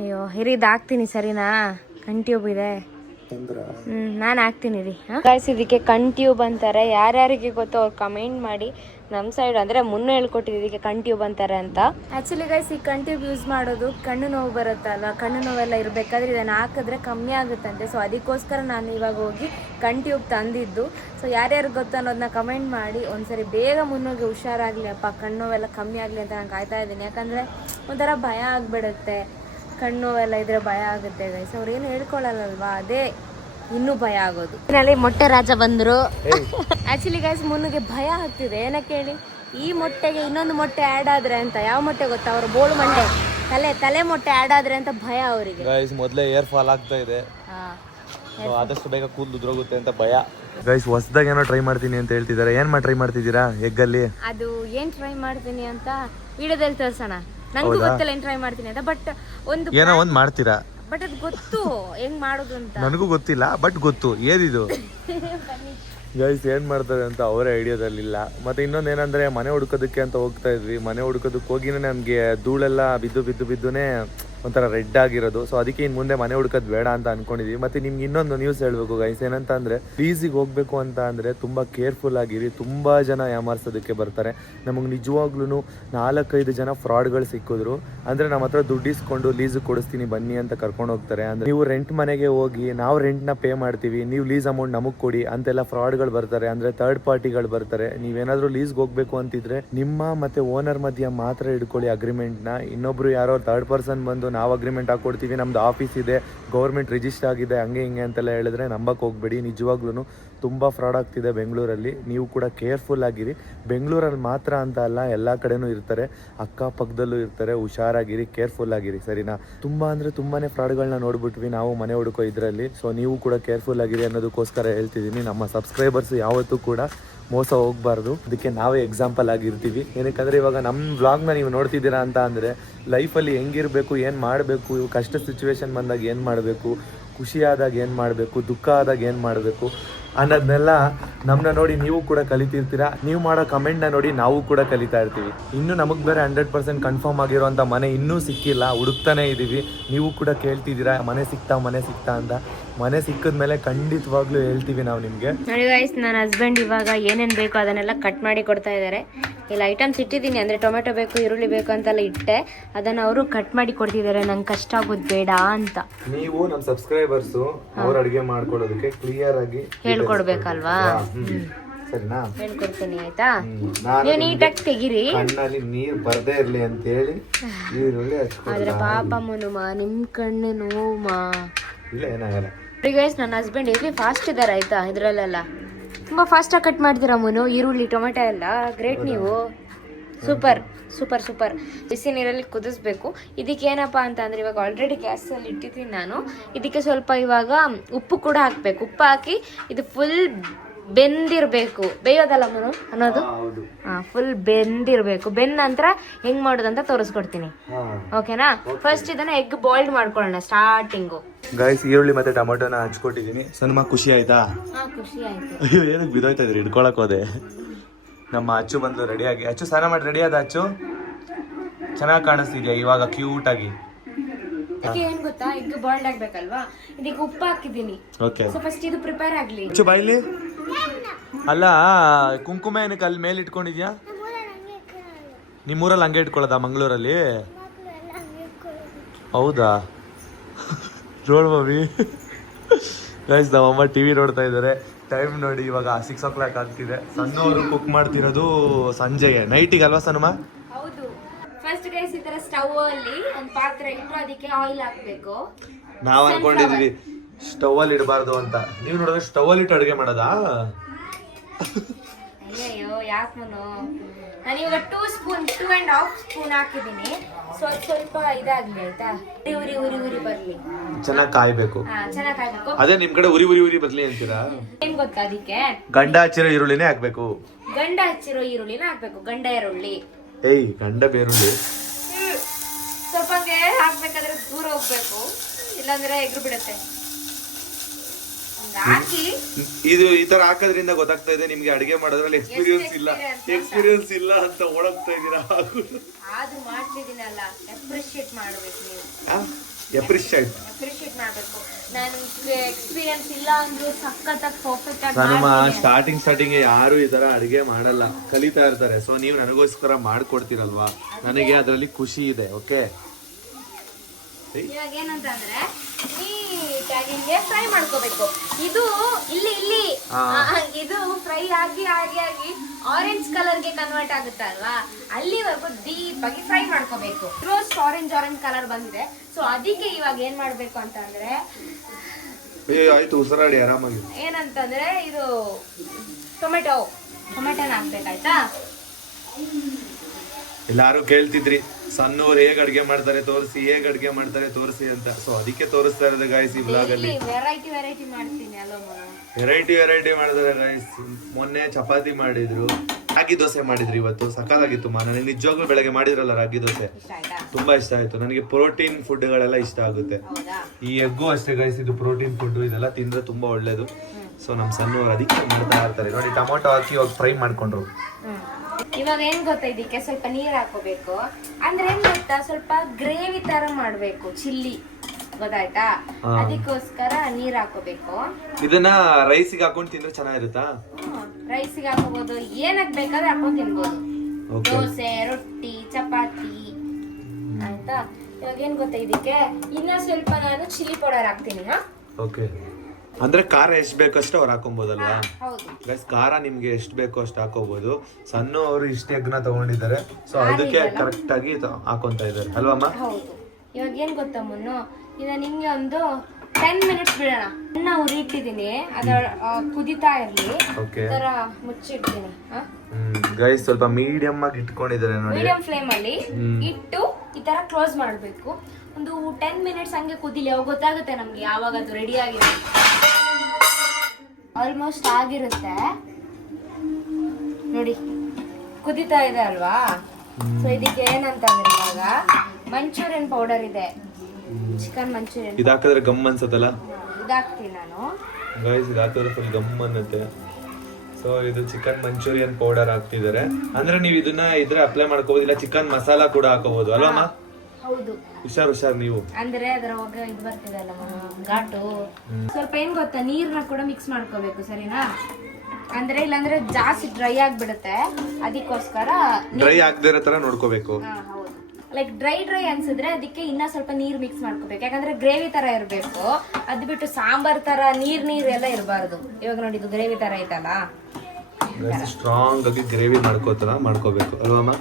ಅಯ್ಯೋ ಹಿರಿದು ಹಾಕ್ತೀನಿ ಸರಿನಾ? ಕಣ್ ಟ್ಯೂಬ್ ಇದೆ. ನಾನು ಹಾಕ್ತೀನಿ ರೀ. ಗೈಸ್ ಇದಕ್ಕೆ ಕಣ್ ಟ್ಯೂಬ್ ಅಂತಾರೆ. ಯಾರ್ಯಾರಿಗೆ ಗೊತ್ತೋ ಅವ್ರು ಕಮೆಂಟ್ ಮಾಡಿ. ನಮ್ಮ ಸೈಡ್ ಅಂದರೆ ಮುನ್ನ ಹೇಳ್ಕೊಟ್ಟಿದ್ದು ಇದಕ್ಕೆ ಕಣ್ ಟ್ಯೂಬ್ ಅಂತಾರೆ ಅಂತ. ಆ್ಯಕ್ಚುಲಿ ಗೈಸ್ ಈ ಕಣ್ ಟ್ಯೂಬ್ ಯೂಸ್ ಮಾಡೋದು ಕಣ್ಣು ನೋವು ಬರುತ್ತಲ್ವ, ಕಣ್ಣು ನೋವೆಲ್ಲ ಇರಬೇಕಾದ್ರೆ ಇದನ್ನು ಹಾಕಿದ್ರೆ ಕಮ್ಮಿ ಆಗುತ್ತಂತೆ. ಸೊ ಅದಕ್ಕೋಸ್ಕರ ನಾನು ಇವಾಗ ಹೋಗಿ ಕಣ್ ಟ್ಯೂಬ್ ತಂದಿದ್ದು. ಸೊ ಯಾರ್ಯಾರು ಗೊತ್ತು ಅನ್ನೋದನ್ನ ಕಮೆಂಟ್ ಮಾಡಿ. ಒಂದ್ಸರಿ ಬೇಗ ಮುನ್ನೋಗಿ ಹುಷಾರಾಗಲಿ ಅಪ್ಪ, ಕಣ್ಣು ನೋವೆಲ್ಲ ಕಮ್ಮಿ ಆಗಲಿ ಅಂತ ನಾನು ಕಾಯ್ತಾ ಇದ್ದೀನಿ. ಯಾಕಂದರೆ ಒಂಥರ ಭಯ ಆಗಿಬಿಡುತ್ತೆ, ಕಣ್ಣು ನೋವೆಲ್ಲ ಇದ್ರೆ ಭಯ ಆಗುತ್ತೆ ಗೈಸ್. ಅವ್ರು ಏನು ಹೇಳ್ಕೊಳ್ಳಲ್ಲಲ್ವಾ, ಅದೇ ಇನ್ನೂ ಭಯ ಆಗೋದು. ಇದರಲ್ಲಿ ಮೊಟ್ಟೆ ರಾಜ ಬಂದರು. ಆಕ್ಚುಲಿ ಗೈಸ್ ಮುನ್ನುಗೆ ಭಯ ಆಗ್ತಿದೆ. ಏನಕ್ಕೆ ಹೇಳಿ? ಈ ಮೊಟ್ಟೆಗೆ ಇನ್ನೊಂದು ಮೊಟ್ಟೆ ಆ್ಯಡ್ ಆದ್ರೆ ಅಂತ. ಯಾವ ಮೊಟ್ಟೆ ಗೊತ್ತಾ? ಅವ್ರ ಬೋಳು ಮೊಟ್ಟೆ, ತಲೆ ಮೊಟ್ಟೆ ಆ್ಯಡ್ ಆದ್ರೆ ಅಂತ ಭಯ ಅವರಿಗೆ. ಗೈಸ್ ಮೊದಲೇ ಏರ್ ಫಾಲ್ ಆಗ್ತಾ ಇದೆ, ಆದಷ್ಟು ಬೇಗ ಕೂದಲು ಉದುರೋಗುತ್ತೆ ಅಂತ ಭಯ. ಗೈಸ್ ಹೊಸದಾಗಿ ಏನೋ ಟ್ರೈ ಮಾಡ್ತೀನಿ ಅಂತ ಹೇಳ್ತಿದ್ದಾರೆ. ಏನು ಟ್ರೈ ಮಾಡ್ತಿದ್ದೀರಾ ಎಗ್ಗಲ್ಲಿ? ಅದು ಏನು ಟ್ರೈ ಮಾಡ್ತೀನಿ ಅಂತ ವಿಡಿಯೋದಲ್ಲಿ ತೋರ್ಸೋಣ. ನನಗೂ ಗೊತ್ತಿಲ್ಲ ಏನು ಟ್ರೈ ಮಾಡ್ತೀನಿ ಅಂತ. ಬಟ್ ಏನೋ ಒಂದು ಮಾಡ್ತೀರಾ, ಬಟ್ ಅದು ಗೊತ್ತು ಹೆಂಗ್ ಮಾಡೋದು ಅಂತ. ನನಗೂ ಗೊತ್ತಿಲ್ಲ ಬಟ್ ಗೊತ್ತು ಏನಿದು. ಗೈಸ್ ಏನು ಮಾಡ್ತಾರೆ ಅಂತ ಅವರೇ ಐಡಿಯಾದಲ್ಲಿಲ್ಲ. ಮತ್ತು ಇನ್ನೊಂದು ಏನಂದರೆ ಮನೆ ಹುಡ್ಕೋದಕ್ಕೆ ಅಂತ ಹೋಗ್ತಾ ಇದ್ವಿ. ಮನೆ ಹುಡ್ಕೋದಕ್ಕೆ ಹೋಗಿನೇ ನಮಗೆ ಧೂಳೆಲ್ಲ ಬಿದ್ದುನೇ ಒಂಥರ ರೆಡ್ ಆಗಿರೋದು. ಸೊ ಅದಕ್ಕೆ ಇನ್ನು ಮುಂದೆ ಮನೆ ಹುಡ್ಕೋದು ಬೇಡ ಅಂತ ಅನ್ಕೊಂಡಿದ್ವಿ. ಮತ್ತು ನಿಮ್ಗೆ ಇನ್ನೊಂದು ನ್ಯೂಸ್ ಹೇಳಬೇಕು ಗೈಸ್. ಏನಂತ ಅಂದರೆ ಲೀಸಿಗೆ ಹೋಗಬೇಕು ಅಂತ ಅಂದರೆ ತುಂಬ ಕೇರ್ಫುಲ್ ಆಗಿರಿ. ತುಂಬ ಜನ ಯಾಮಾರಿಸೋದಕ್ಕೆ ಬರ್ತಾರೆ. ನಮಗೆ ನಿಜವಾಗ್ಲೂ 4-5 ಜನ ಫ್ರಾಡ್ಗಳು ಸಿಕ್ಕಿದ್ರು. ಅಂದರೆ ನಮ್ಮ ಹತ್ರ ದುಡ್ಡು ಇಸ್ಕೊಂಡು ಲೀಸಿಗೆ ಕೊಡಿಸ್ತೀನಿ ಬನ್ನಿ ಅಂತ ಕರ್ಕೊಂಡು ಹೋಗ್ತಾರೆ. ಅಂದರೆ ನೀವು ರೆಂಟ್ ಮನೆಗೆ ಹೋಗಿ ನಾವು ರೆಂಟ್ನ ಪೇ ಮಾಡ್ತೀವಿ, ನೀವು ಲೀಸ್ ಅಮೌಂಟ್ ನಮಗೆ ಕೊಡಿ ಅಂತೆಲ್ಲ ಫ್ರಾಡ್ಗಳು ಬರ್ತಾರೆ. ಅಂದರೆ ಥರ್ಡ್ ಪಾರ್ಟಿಗಳು ಬರ್ತಾರೆ. ನೀವೇನಾದರೂ ಲೀಸ್ಗೆ ಹೋಗಬೇಕು ಅಂತಿದ್ರೆ ನಿಮ್ಮ ಮತ್ತು ಓನರ್ ಮಧ್ಯೆ ಮಾತ್ರ ಹಿಡ್ಕೊಳ್ಳಿ ಅಗ್ರಿಮೆಂಟ್ನ. ಇನ್ನೊಬ್ರು ಯಾರೋ ಥರ್ಡ್ ಪರ್ಸನ್ ಬಂದು ನಾವು ಅಗ್ರಿಮೆಂಟ್ ಹಾಕ್ಕೊಡ್ತೀವಿ, ನಮ್ದು ಆಫೀಸ್ ಇದೆ, ಗೌರ್ಮೆಂಟ್ ರಿಜಿಸ್ಟರ್ ಆಗಿದೆ, ಹಂಗೆ ಹಿಂಗೆ ಅಂತೆಲ್ಲ ಹೇಳಿದ್ರೆ ನಂಬಕ್ಕೆ ಹೋಗ್ಬೇಡಿ. ನಿಜವಾಗ್ಲೂ ತುಂಬ ಫ್ರಾಡ್ ಆಗ್ತಿದೆ ಬೆಂಗಳೂರಲ್ಲಿ. ನೀವು ಕೂಡ ಕೇರ್ಫುಲ್ ಆಗಿರಿ. ಬೆಂಗಳೂರಲ್ಲಿ ಮಾತ್ರ ಅಂತ ಅಲ್ಲ, ಎಲ್ಲ ಕಡೆನೂ ಇರ್ತಾರೆ, ಅಕ್ಕಪಕ್ಕದಲ್ಲೂ ಇರ್ತಾರೆ. ಹುಷಾರಾಗಿರಿ, ಕೇರ್ಫುಲ್ ಆಗಿರಿ ಸರಿನಾ? ತುಂಬ ಅಂದರೆ ತುಂಬಾ ಫ್ರಾಡ್ಗಳನ್ನ ನೋಡ್ಬಿಟ್ವಿ ನಾವು ಮನೆ ಹುಡುಕೋ ಇದರಲ್ಲಿ. ಸೊ ನೀವು ಕೂಡ ಕೇರ್ಫುಲ್ ಆಗಿರಿ ಅನ್ನೋದಕ್ಕೋಸ್ಕರ ಹೇಳ್ತಿದ್ದೀನಿ. ನಮ್ಮ ಸಬ್ಸ್ಕ್ರೈಬರ್ಸ್ ಯಾವತ್ತೂ ಕೂಡ ಮೋಸ ಹೋಗಬಾರ್ದು. ಅದಕ್ಕೆ ನಾವೇ ಎಕ್ಸಾಂಪಲ್ ಆಗಿರ್ತೀವಿ. ಏನಕ್ಕಂದರೆ ಇವಾಗ ನಮ್ಮ ವ್ಲಾಗ್ನ ನೀವು ನೋಡ್ತಿದ್ದೀರಾ ಅಂತ ಅಂದರೆ ಲೈಫಲ್ಲಿ ಹೆಂಗಿರಬೇಕು, ಏನು ಮಾಡಬೇಕು, ಕಷ್ಟ ಸಿಚುವೇಶನ್ ಬಂದಾಗ ಏನು ಮಾಡಬೇಕು, ಖುಷಿ ಆದಾಗ ಏನು ಮಾಡಬೇಕು, ದುಃಖ ಆದಾಗ ಏನು ಮಾಡಬೇಕು ಅನ್ನೋದನ್ನೆಲ್ಲ ನಮ್ಮನ್ನ ನೋಡಿ ನೀವು ಕೂಡ ಕಲಿತಿರ್ತೀರಾ. ನೀವು ಮಾಡೋ ಕಮೆಂಟ್ನ ನೋಡಿ ನಾವು ಕೂಡ ಕಲಿತಾ ಇರ್ತೀವಿ. ಇನ್ನು ನಮಗೆ ಬೇರೆ 100% ಕನ್ಫರ್ಮ್ ಆಗಿರೋಂಥ ಮನೆ ಇನ್ನೂ ಸಿಕ್ಕಿಲ್ಲ, ಹುಡುಕ್ತಾನೆ ಇದ್ದೀವಿ. ನೀವು ಕೂಡ ಕೇಳ್ತಿದ್ದೀರಾ ಮನೆ ಸಿಕ್ತಾ ಅಂತ. ಮನೆ ಸಿಕ್ಕಿದ್ಮೇಲೆ ಖಂಡಿತವಾಗ್ಲೂ ಹೇಳ್ತೀವಿ ನಾವು ನಿಮಗೆ. ನೋಡಿ ಗೈಸ್, ನನ್ನ ಹಸ್ಬೆಂಡ್ ಇವಾಗ ಏನೇನು ಬೇಕೋ ಅದನ್ನೆಲ್ಲ ಕಟ್ ಮಾಡಿ ಕೊಡ್ತಾ ಇದ್ದಾರೆ. ಇಲ್ಲ ಐಟಮ್ಸ್ ಇಟ್ಟಿದ್ದೀನಿ, ಅಂದರೆ ಟೊಮೆಟೊ ಬೇಕು, ಈರುಳ್ಳಿ ಬೇಕು ಅಂತೆಲ್ಲ ಇಟ್ಟೆ, ಅದನ್ನು ಅವರು ಕಟ್ ಮಾಡಿ ಕೊಡ್ತಿದ್ದಾರೆ. ನಂಗೆ ಕಷ್ಟ ಆಗೋದು ಬೇಡ ಅಂತ. ನೀವು ನಮ್ಮ ಸಬ್ಸ್ಕ್ರೈಬರ್ಸು ಅವ್ರು ಅಡುಗೆ ಮಾಡ್ಕೊಡೋದಕ್ಕೆ ಕ್ಲಿಯರ್ ಆಗಿ ಹೇಳ್ಕೊಡ್ಬೇಕಲ್ವಾ? ಸರಿನಾ? ಹೇಳ್ಕೊಡ್ತೀನಿ ಆಯ್ತಾ? ನೀವು ನೀಟಾಗಿ ತೆಗಿರಿ, ಕಣ್ಣಲ್ಲಿ ನೀರು ಬರ್ದೇ ಇರ್ಲಿ ಅಂತ ಹೇಳಿ ಈರುಳ್ಳಿ ಆದ್ರೆ ಪಾಪ ಮುನುಮಾ ನಿಮ್ ಕಣ್ಣು ನೋವುಮಾ. ಇಲ್ಲ ಏನಾಗಲ್ಲ. ಗೈಸ್, ನನ್ನ ಹಸ್ಬೆಂಡ್ ಇರ್ಲಿ ಫಾಸ್ಟ್ ಇದ್ದಾರೆ ಆಯ್ತಾ. ಇದ್ರಲ್ಲೆಲ್ಲ ತುಂಬಾ ಫಾಸ್ಟಾಗಿ ಕಟ್ ಮಾಡ್ತೀರಾ ಮುನು, ಈರುಳ್ಳಿ ಟೊಮೆಟೊ ಎಲ್ಲ. ಗ್ರೇಟ್ ನೀವು, ಸೂಪರ್ ಸೂಪರ್ ಸೂಪರ್. ಬಿಸಿ ನೀರಲ್ಲಿ ಕುದಿಸ್ಬೇಕು. ಇದಕ್ಕೆ ಏನಪ್ಪ ಅಂತ ಅಂದ್ರೆ ಇವಾಗ ಆಲ್ರೆಡಿ ಗ್ಯಾಸಲ್ಲಿ ಇಟ್ಟಿದ್ದೀನಿ ನಾನು. ಇದಕ್ಕೆ ಸ್ವಲ್ಪ ಇವಾಗ ಉಪ್ಪು ಕೂಡ ಹಾಕ್ಬೇಕು. ಉಪ್ಪು ಹಾಕಿ ಇದು ಫುಲ್ ಬೆಂದಿರ್ಬೇಕು. ಬೇಯೋದಲ್ಲ ಮುನು ಅನ್ನೋದು, ಫುಲ್ ಬೆಂದಿರ್ಬೇಕು. ಬೆಂದ ನಂತರ ಹೆಂಗ್ ಮಾಡೋದಂತ ತೋರಿಸ್ಕೊಡ್ತೀನಿ, ಓಕೆನಾ? ಫಸ್ಟ್ ಇದನ್ನ ಎಗ್ ಬಾಯ್ಲ್ಡ್ ಮಾಡ್ಕೊಳ್ಳೋಣ ಸ್ಟಾರ್ಟಿಂಗು. ಗೈಸ್, ಈರುಳ್ಳಿ ಮತ್ತೆ ಟೊಮೆಟೊನ ಹಚ್ಕೊಟ್ಟಿದ್ದೀನಿ. ಸನ್ಮ ಖುಷಿ ಆಯ್ತಾ? ಖುಷಿ ಆಯ್ತು. ಅಯ್ಯೋ, ಏನಕ್ಕೆ ಬಿದ್ದೋಯ್ತಾ ಇದ್ರಿ? ಹಿಡ್ಕೊಳಕ್ ಹೋದೆ. ನಮ್ಮ ಅಚ್ಚು ಬಂದು ರೆಡಿಯಾಗಿ. ಅಚ್ಚು ಸ್ನಾನ ಮಾಡಿ ರೆಡಿ ಆದ? ಅಚ್ಚು ಚೆನ್ನಾಗಿ ಕಾಣಿಸ್ತಿದ್ಯಾ ಇವಾಗ ಕ್ಯೂಟ್ ಆಗಿ? ಏನ್ ಗೊತ್ತಾ, ಎಗ್ ಬಾಯ್ಲ್ಡ್ ಆಗ್ಬೇಕಲ್ವಾ, ಇದಕ್ಕೆ ಉಪ್ಪು ಹಾಕಿದ್ದೀನಿ. ಓಕೆ, ಸೊ ಫಸ್ಟ್ ಇದು ಪ್ರಿಪೇರ್ ಆಗ್ಲಿ. ಅಚ್ಚು ಬಾಯ್ಲಿ. ಅಲ್ಲ, ಕುಂಕುಮ ಏನಕ್ಕೆ ಅಲ್ಲಿ ಮೇಲೆ ಇಟ್ಕೊಂಡಿದ್ಯಾ? ನಿಮ್ಮೂರಲ್ಲಿ ಹಂಗೆ ಇಟ್ಕೊಳ್ಳೋದಾ ಮಂಗಳೂರಲ್ಲಿ? ಹೌದಾ? ನೋಡ್ ಮಮ್ಮಿ, ಗೈಸ್ ನಮ್ಮಮ್ಮ ಟಿವಿ ನೋಡ್ತಾ ಇದ್ದಾರೆ. ಟೈಮ್ ನೋಡಿ ಇವಾಗ 6 o'clock ಆಗ್ತಿದೆ. ಸಣ್ಣವರು ಕುಕ್ ಮಾಡ್ತಿರೋದು ಸಂಜೆಗೆ, ನೈಟಿಗೆ ಅಲ್ವಾ ಸನ್ಮ? ಹೌದು. ಫಸ್ಟ್ ಗೈಸ್ ಈ ತರ ಸ್ಟವ್ ಅಲ್ಲಿ ಒಂದು ಪಾತ್ರೆ ಇಟ್ಟು ಅದಕ್ಕೆ ಆಯಿಲ್ ಹಾಕ್ಬೇಕು. ನಾವ್ ಅನ್ಕೊಂಡಿದೀವಿ ಸ್ಟವ್ ಅಲ್ಲಿ ಇಡಬಾರ್ದು ಅಂತ. ನೀವು ನೋಡಿದ್ರೆ ಸ್ಟವ್ ಅಲ್ಲಿ ಇಟ್ಟು ಅಡುಗೆ ಮಾಡೋದಾ? ಅಯ್ಯಯ್ಯೋ, ಯಾಕೆ ನಾನು ಇವಾಗ 2.5 ಸ್ಪೂನ್ ಹಾಕಿದ್ದೀನಿ. ಸ್ವಲ್ಪ ಇದಾಗ್ಲಿ ಆಯ್ತಾ, ಉರಿ ಉರಿ ಉರಿ ಬರ್ಲಿ, ಚೆನ್ನಾಗಿ ಕಾಯ್ಬೇಕು. ಚೆನ್ನಾಗಿ ಹಾಕ್ಬೇಕು. ಅದೇ ನಿಮ್ ಕಡೆ ಉರಿ ಉರಿ ಉರಿ ಬರ್ಲಿ ಅಂತೀರಾ? ಏನ್ ಗೊತ್ತಾ, ಅದಕ್ಕೆ ಗಂಡ ಹಚ್ಚಿರೋ ಈರುಳ್ಳಿನೇ ಹಾಕ್ಬೇಕು. ಗಂಡ ಹಚ್ಚಿರೋ ಈರುಳ್ಳಿನ ಹಾಕ್ಬೇಕು. ಗಂಡ ಈರುಳ್ಳಿ, ಏಯ್ ಗಂಡ ಬೇರುಳ್ಳಿ ಸ್ವಲ್ಪ ಹಾಕ್ಬೇಕಾದ್ರೆ ದೂರ ಹೋಗ್ಬೇಕು, ಇಲ್ಲಾಂದ್ರೆ ಎಗ್ರು ಬಿಡುತ್ತೆ. ಹಾಕಿ ಇದು ಈ ತರ ಹಾಕೋದ್ರಿಂದ ಗೊತ್ತಾಗ್ತಾ ಇದೆ ನಿಮ್ಗೆ ಅಡಿಗೆ ಮಾಡೋದ್ರಲ್ಲಿ ಎಕ್ಸ್ಪೀರಿಯನ್ಸ್ ಇಲ್ಲ ಅಂತ ಓಡಾಗ್ತಾ ಇದೀರಾ. ಆದ್ರೂ ಮಾಡ್ತಿದ್ದೀನಲ್ಲ, ಅಪ್ರಿಶಿಯೇಟ್ ಮಾಡ್ಬೇಕು ನೀವು. ಅಪ್ರಿಶಿಯೇಟ್ ಮಾಡ್ಬೇಕು. ನಾನು ಎಕ್ಸ್ಪೀರಿಯನ್ಸ್ ಇಲ್ಲ ಅಂದ್ರೂ ಸಖತ್ತಾಗಿ ಪರ್ಫೆಕ್ಟ್ ಆಗಿ ನಮ್ಮ ಸ್ಟಾರ್ಟಿಂಗ್ ಯಾರು ಈ ತರ ಅಡಿಗೆ ಮಾಡಲ್ಲ, ಕಲಿತಾ ಇರ್ತಾರೆ. ಸೊ ನೀವು ನನಗೋಸ್ಕರ ಮಾಡ್ಕೊಡ್ತೀರಲ್ವಾ, ನನಗೆ ಅದರಲ್ಲಿ ಖುಷಿ ಇದೆ. ಓಕೆ, ಇವಾಗ ಏನಂತಂದ್ರೆ ನೀಟಾಗಿ ಫ್ರೈ ಮಾಡ್ಕೋಬೇಕು. ಇದು ಇಲ್ಲಿ ಇದು ಫ್ರೈ ಆಗಿ ಆರೆಂಜ್ ಕಲರ್ಗೆ ಕನ್ವರ್ಟ್ ಆಗುತ್ತೆ ಅಲ್ವಾ, ಅಲ್ಲಿವರೆಗೂ ಡೀಪಾಗಿ ಫ್ರೈ ಮಾಡ್ಕೋಬೇಕು. ರೋಸ್ಟ್ ಆರೆಂಜ್ ಕಲರ್ ಬಂದಿದೆ. ಸೊ ಅದಕ್ಕೆ ಇವಾಗ ಏನ್ ಮಾಡ್ಬೇಕು ಅಂತಂದ್ರೆ, ಆಯ್ತು ಉಸಿರಾಡಿ ಆರಾಮಾಗಿ. ಏನಂತಂದ್ರೆ ಇದು ಟೊಮೆಟೊನ ಹಾಕ್ಬೇಕಾಯ್ತಾ? ಎಲ್ಲಾರು ಕೇಳ್ತಿದ್ರಿ ಸಣ್ಣವ್ರು ಹೇಗ್ ಅಡ್ಗೆ ಮಾಡ್ತಾರೆ ತೋರಿಸಿ ಅಂತ. ಸೊ ಅದಕ್ಕೆ ತೋರಿಸ್ತಾ ಇರೋದು ಗೈಸ್ ಈ ಬ್ಲಾಗ್ ಅಲ್ಲಿ. ವೆರೈಟಿ ಮಾಡ್ತೀನಿ ಅಲ್ವಾ? ವೆರೈಟಿ ಮಾಡಿದ್ರೆ ಗೈಸ್. ಮೊನ್ನೆ ಚಪಾತಿ ಮಾಡಿದ್ರು, ರಾಗಿ ದೋಸೆ ಮಾಡಿದ್ರು. ಇವತ್ತು ಸಕಾಲಾಗಿತ್ತು. ನನಗೆ ನಿಜವಾಗ್ಲೂ ಬೆಳಗ್ಗೆ ಮಾಡಿದ್ರಲ್ಲ ರಾಗಿ ದೋಸೆ, ತುಂಬಾ ಇಷ್ಟ ಆಯ್ತು. ನನಗೆ ಪ್ರೋಟೀನ್ ಫುಡ್ ಗಳೆಲ್ಲ ಇಷ್ಟ ಆಗುತ್ತೆ. ಈ ಎಗ್ಗು ಅಷ್ಟೇ ಗೈಸ್, ಇದು ಪ್ರೋಟೀನ್ ಫುಡ್. ಇದೆಲ್ಲ ತಿಂದ್ರೆ ತುಂಬಾ ಒಳ್ಳೇದು. ಸೊ ನಮ್ ಸಣ್ಣವ್ರು ಅದಕ್ಕೆ ಮಾಡ್ತಾ ಇರ್ತಾರೆ. ನೋಡಿ, ಟೊಮೊಟೊ ಹಾಕಿ ಇವಾಗ ಫ್ರೈ ಮಾಡ್ಕೊಂಡ್ರು. ಇವಾಗ ಏನ್ ಗೊತ್ತಾ, ಇದಕ್ಕೆ ಸ್ವಲ್ಪ ನೀರ್ ಹಾಕೋಬೇಕು. ಅಂದ್ರೆ ಏನ್ ಗೊತ್ತಾ, ಸ್ವಲ್ಪ ಗ್ರೇವಿ ತರ ಮಾಡ್ಬೇಕು, ಚಿಲ್ಲಿ, ಗೊತ್ತಾಯ್ತಾ? ಅದಕ್ಕೋಸ್ಕರ ನೀರ್ ಹಾಕೋಬೇಕು. ಇದನ್ನ ರೈಸಿಗೆ ಹಾಕೊಂಡು ತಿಂದ್ರೆ ಚೆನ್ನಾಗಿರುತ್ತಾ? ರೈಸಿಗೆ ಹಾಕೋಬಹುದು, ಏನಕ್ ಬೇಕಾದ್ರೆ ಹಾಕೊಂಡ್ ತಿನ್ಬೋದು. ದೋಸೆ, ರೊಟ್ಟಿ, ಚಪಾತಿ, ಆಯ್ತಾ? ಇವಾಗ ಏನ್ ಗೊತ್ತಾ, ಇದಕ್ಕೆ ಇನ್ನ ಸ್ವಲ್ಪ ನಾನು ಚಿಲ್ಲಿ ಪೌಡರ್ ಹಾಕ್ತೀನಿ. ಓಕೆ, ಅಂದ್ರೆ ಖಾರ ಎಷ್ಟು ಬೇಕಷ್ಟು ಅವ್ರು ಹಾಕೊಬೋದಲ್ವಾ? ಹೌದು ಗೈಸ್, ಖಾರ ನಿಮ್ಗೆ ಎಷ್ಟು ಬೇಕೋ ಅಷ್ಟು ಹಾಕೋಬಹುದು. ಸಣ್ಣ ಅವರು ಇಷ್ಟು ಎಗ್ನ ತಗೊಂಡಿದ್ದಾರೆ. ಸೊ ಅದಕ್ಕೆ ಕರೆಕ್ಟ್ ಆಗಿ ಹಾಕೊಂತ ಇದ್ದಾರೆ ಅಲ್ವಮ್ಮ? ಹೌದು. ಇವಾಗ ಏನ್ ಗೊತ್ತಾ ಮುನ್ನು, ಈಗ ನಿಮ್ಗೆ ಒಂದು 10 ಮಿನಿಟ್ಸ್ ಬಿಡೋಣ. ನಾವು ಉರಿ ಇಟ್ಟಿದ್ದೀನಿ, ಅದ ಕುದಿತಾ ಇರ್ಲಿ. ತರ ಮುಚ್ಚಿಡ್ತೀನಿ. ಗೈಸ್, ಸ್ವಲ್ಪ ಮೀಡಿಯಂ ಆಗಿ ಇಟ್ಕೊಂಡಿದ್ದಾರೆ ನೋಡಿ. ಮೀಡಿಯಂ ಫ್ಲೇಮ್ ಅಲ್ಲಿ ಇಟ್ಟು ಈ ತರ ಕ್ಲೋಸ್ ಮಾಡ್ಬೇಕು. ಒಂದು 10 ಮಿನಿಟ್ಸ್ ಹಂಗೆ ಕುದಿಲಿ, ಅವಾಗ ಗೊತ್ತಾಗುತ್ತೆ ನಮ್ಗೆ ಯಾವಾಗ ಅದು ರೆಡಿ ಆಗಿದೆ. ಆಲ್ಮೋಸ್ಟ್ ಆಗಿರುತ್ತೆ ನೋಡಿ, ಕುದಿತಾ ಇದೆ ಅಲ್ವಾ? ಸೊ ಇದಕ್ಕೆ ಏನಂತಂದ್ರೆ ಇವಾಗ ಮಂಚೂರಿಯನ್ ಪೌಡರ್ ಇದೆ, ಚಿಕನ್ ಮಂಚೂರಿಯನ್. ಇದು ಹಾಕಿದ್ರೆ ಗಮ್ ಅನ್ಸತ್ತಲ್ಲ? ಇದಾಕ್ತೀನಿ ನಾನು ಗೈಸ್, ಇದು ಹಾಕಿದ್ರೆ ಫುಲ್ ಗಮ್ ಅನ್ನತ್ತೆ. ಸೊ ಇದು ಚಿಕನ್ ಮಂಚೂರಿಯನ್ ಪೌಡರ್ ಹಾಕ್ತಿದ್ದಾರೆ. ಅಂದ್ರೆ ನೀವು ಇದನ್ನ ಇದ್ರೆ ಅಪ್ಲೈ ಮಾಡ್ಕೋಬಹುದು, ಇಲ್ಲ ಚಿಕನ್ ಮಸಾಲಾ ಕೂಡ ಹಾಕೋಬಹುದು ಅಲ್ವಮ್ಮ? ಹೌದು. ಹುಷಾರ್ ನೀವು. ಅಂದ್ರೆ ಅದರ ಒಗ್ಗ ಇದು ಬರ್ತಿದಲ್ಲ ಘಾಟು. ಸ್ವಲ್ಪ ಏನ್ ಗೊತ್ತಾ, ನೀರ್ನ ಕೂಡ ಮಿಕ್ಸ್ ಮಾಡ್ಕೋಬೇಕು, ಸರಿನಾ? ಅಂದ್ರೆ ಇಲ್ಲಾಂದ್ರೆ ಜಾಸ್ತಿ ಡ್ರೈ ಆಗ್ಬಿಡುತ್ತೆ, ಅದಕ್ಕೋಸ್ಕರ ಡ್ರೈ ಆಗದೇ ಇರೋ ತರ ನೋಡ್ಕೋಬೇಕು. ಹೌದು, ಲೈಕ್ ಡ್ರೈ ಅನ್ಸಿದ್ರೆ ಅದಕ್ಕೆ ಇನ್ನ ಸ್ವಲ್ಪ ನೀರ್ ಮಿಕ್ಸ್ ಮಾಡ್ಕೋಬೇಕು, ಯಾಕಂದ್ರೆ ಗ್ರೇವಿ ತರ ಇರ್ಬೇಕು. ಅದ್ ಬಿಟ್ಟು ಸಾಂಬಾರ್ ತರ ನೀರ್ ಎಲ್ಲ ಇರಬಾರ್ದು. ಇವಾಗ ನೋಡಿ ಇದು ಗ್ರೇವಿ ತರ ಐತಲ್ಲ, ಸ್ಟ್ರಾಂಗ್ ಆಗಿ ಗ್ರೇವಿ ಮಾಡ್ಕೋಬೇಕು ಅಲ್ವಮ್ಮ?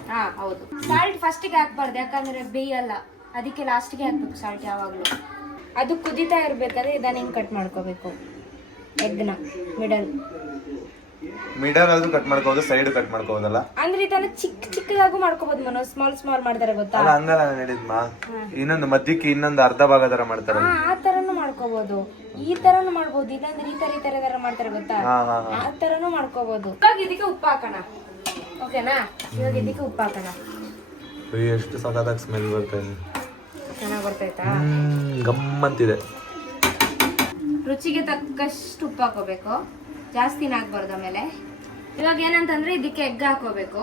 ಹೌದು. ಸಾಲ್ಟ್ ಫಸ್ಟಿಗೆ ಹಾಕ್ಬಾರ್ದು, ಯಾಕಂದ್ರೆ ಬೇಯಲ್ಲ, ಅದಕ್ಕೆ ಲಾಸ್ಟಿಗೆ ಹಾಕ್ಬೇಕು ಸಾಲ್ಟ್ ಯಾವಾಗ್ಲೂ. ಅದು ಕುದಿತಾ ಇರ್ಬೇಕಾದ್ರೆ ಇದನ್ನ ಹಿಂಗ್ ಕಟ್ ಮಾಡ್ಕೋಬೇಕು, ಎಗ್ನ ಮಿಡಲ್ ಆದ್ರೂ ಕಟ್ ಮಾಡ್ಕೋಬಹುದು, ಸೈಡ್ ಕಟ್ ಮಾಡ್ಕೋಬಹುದಲ್ಲ? ಅಂದ್ರೆ ಇದನ್ನ ಚಿಕ್ಕದಾಗೂ ಮಾಡ್ಕೋಬಹುದು ಮನೋ, ಸ್ಮಾಲ್ ಮಾಡ್ತಾರೆ ಗೊತ್ತಾ? ಅಲ್ಲ ಹಂಗಲ್ಲ ನಾನು ಹೇಳಿದ್ಮಾ, ಇನ್ನೊಂದು ಮಧ್ಯಕ್ಕೆ ಇನ್ನೊಂದು ಅರ್ಧ ಭಾಗ ತರ ಮಾಡ್ತಾರಲ್ಲ, ಆ ತರನು ಮಾಡ್ಕೋಬಹುದು, ಈ ತರನು ಮಾಡ್ಬೋದು, ಇಲ್ಲಾಂದ್ರೆ ಈ ತರ ಮಾಡ್ತಾರೆ ಗೊತ್ತಾ? ಆ ತರನು ಮಾಡ್ಕೋಬಹುದು. ಇವಾಗ ಇದಕ್ಕೆ ಉಪ್ಪು ಹಾಕೋಣ, ಓಕೆನಾ? ಇವಾಗ ಇದಕ್ಕೆ ಉಪ್ಪು ಹಾಕೋಣ. ಎಷ್ಟು ಸಖತ್ತಾಗಿ ಸ್ಮೆಲ್ ಬರ್ತಾ ಇದೆ, ಚೆನ್ನಾಗಿ ಬರ್ತೈತಾ? ಗಮ್ಮಂತಿದೆ. ರುಚಿಗೆ ತಕ್ಕಷ್ಟು ಉಪ್ಪು ಹಾಕೋಬೇಕು, ಜಾಸ್ತಿನ ಹಾಕ್ಬಾರ್ದು. ಆಮೇಲೆ ಇವಾಗ ಏನಂತಂದ್ರೆ ಇದಕ್ಕೆ ಎಗ್ ಹಾಕೋಬೇಕು,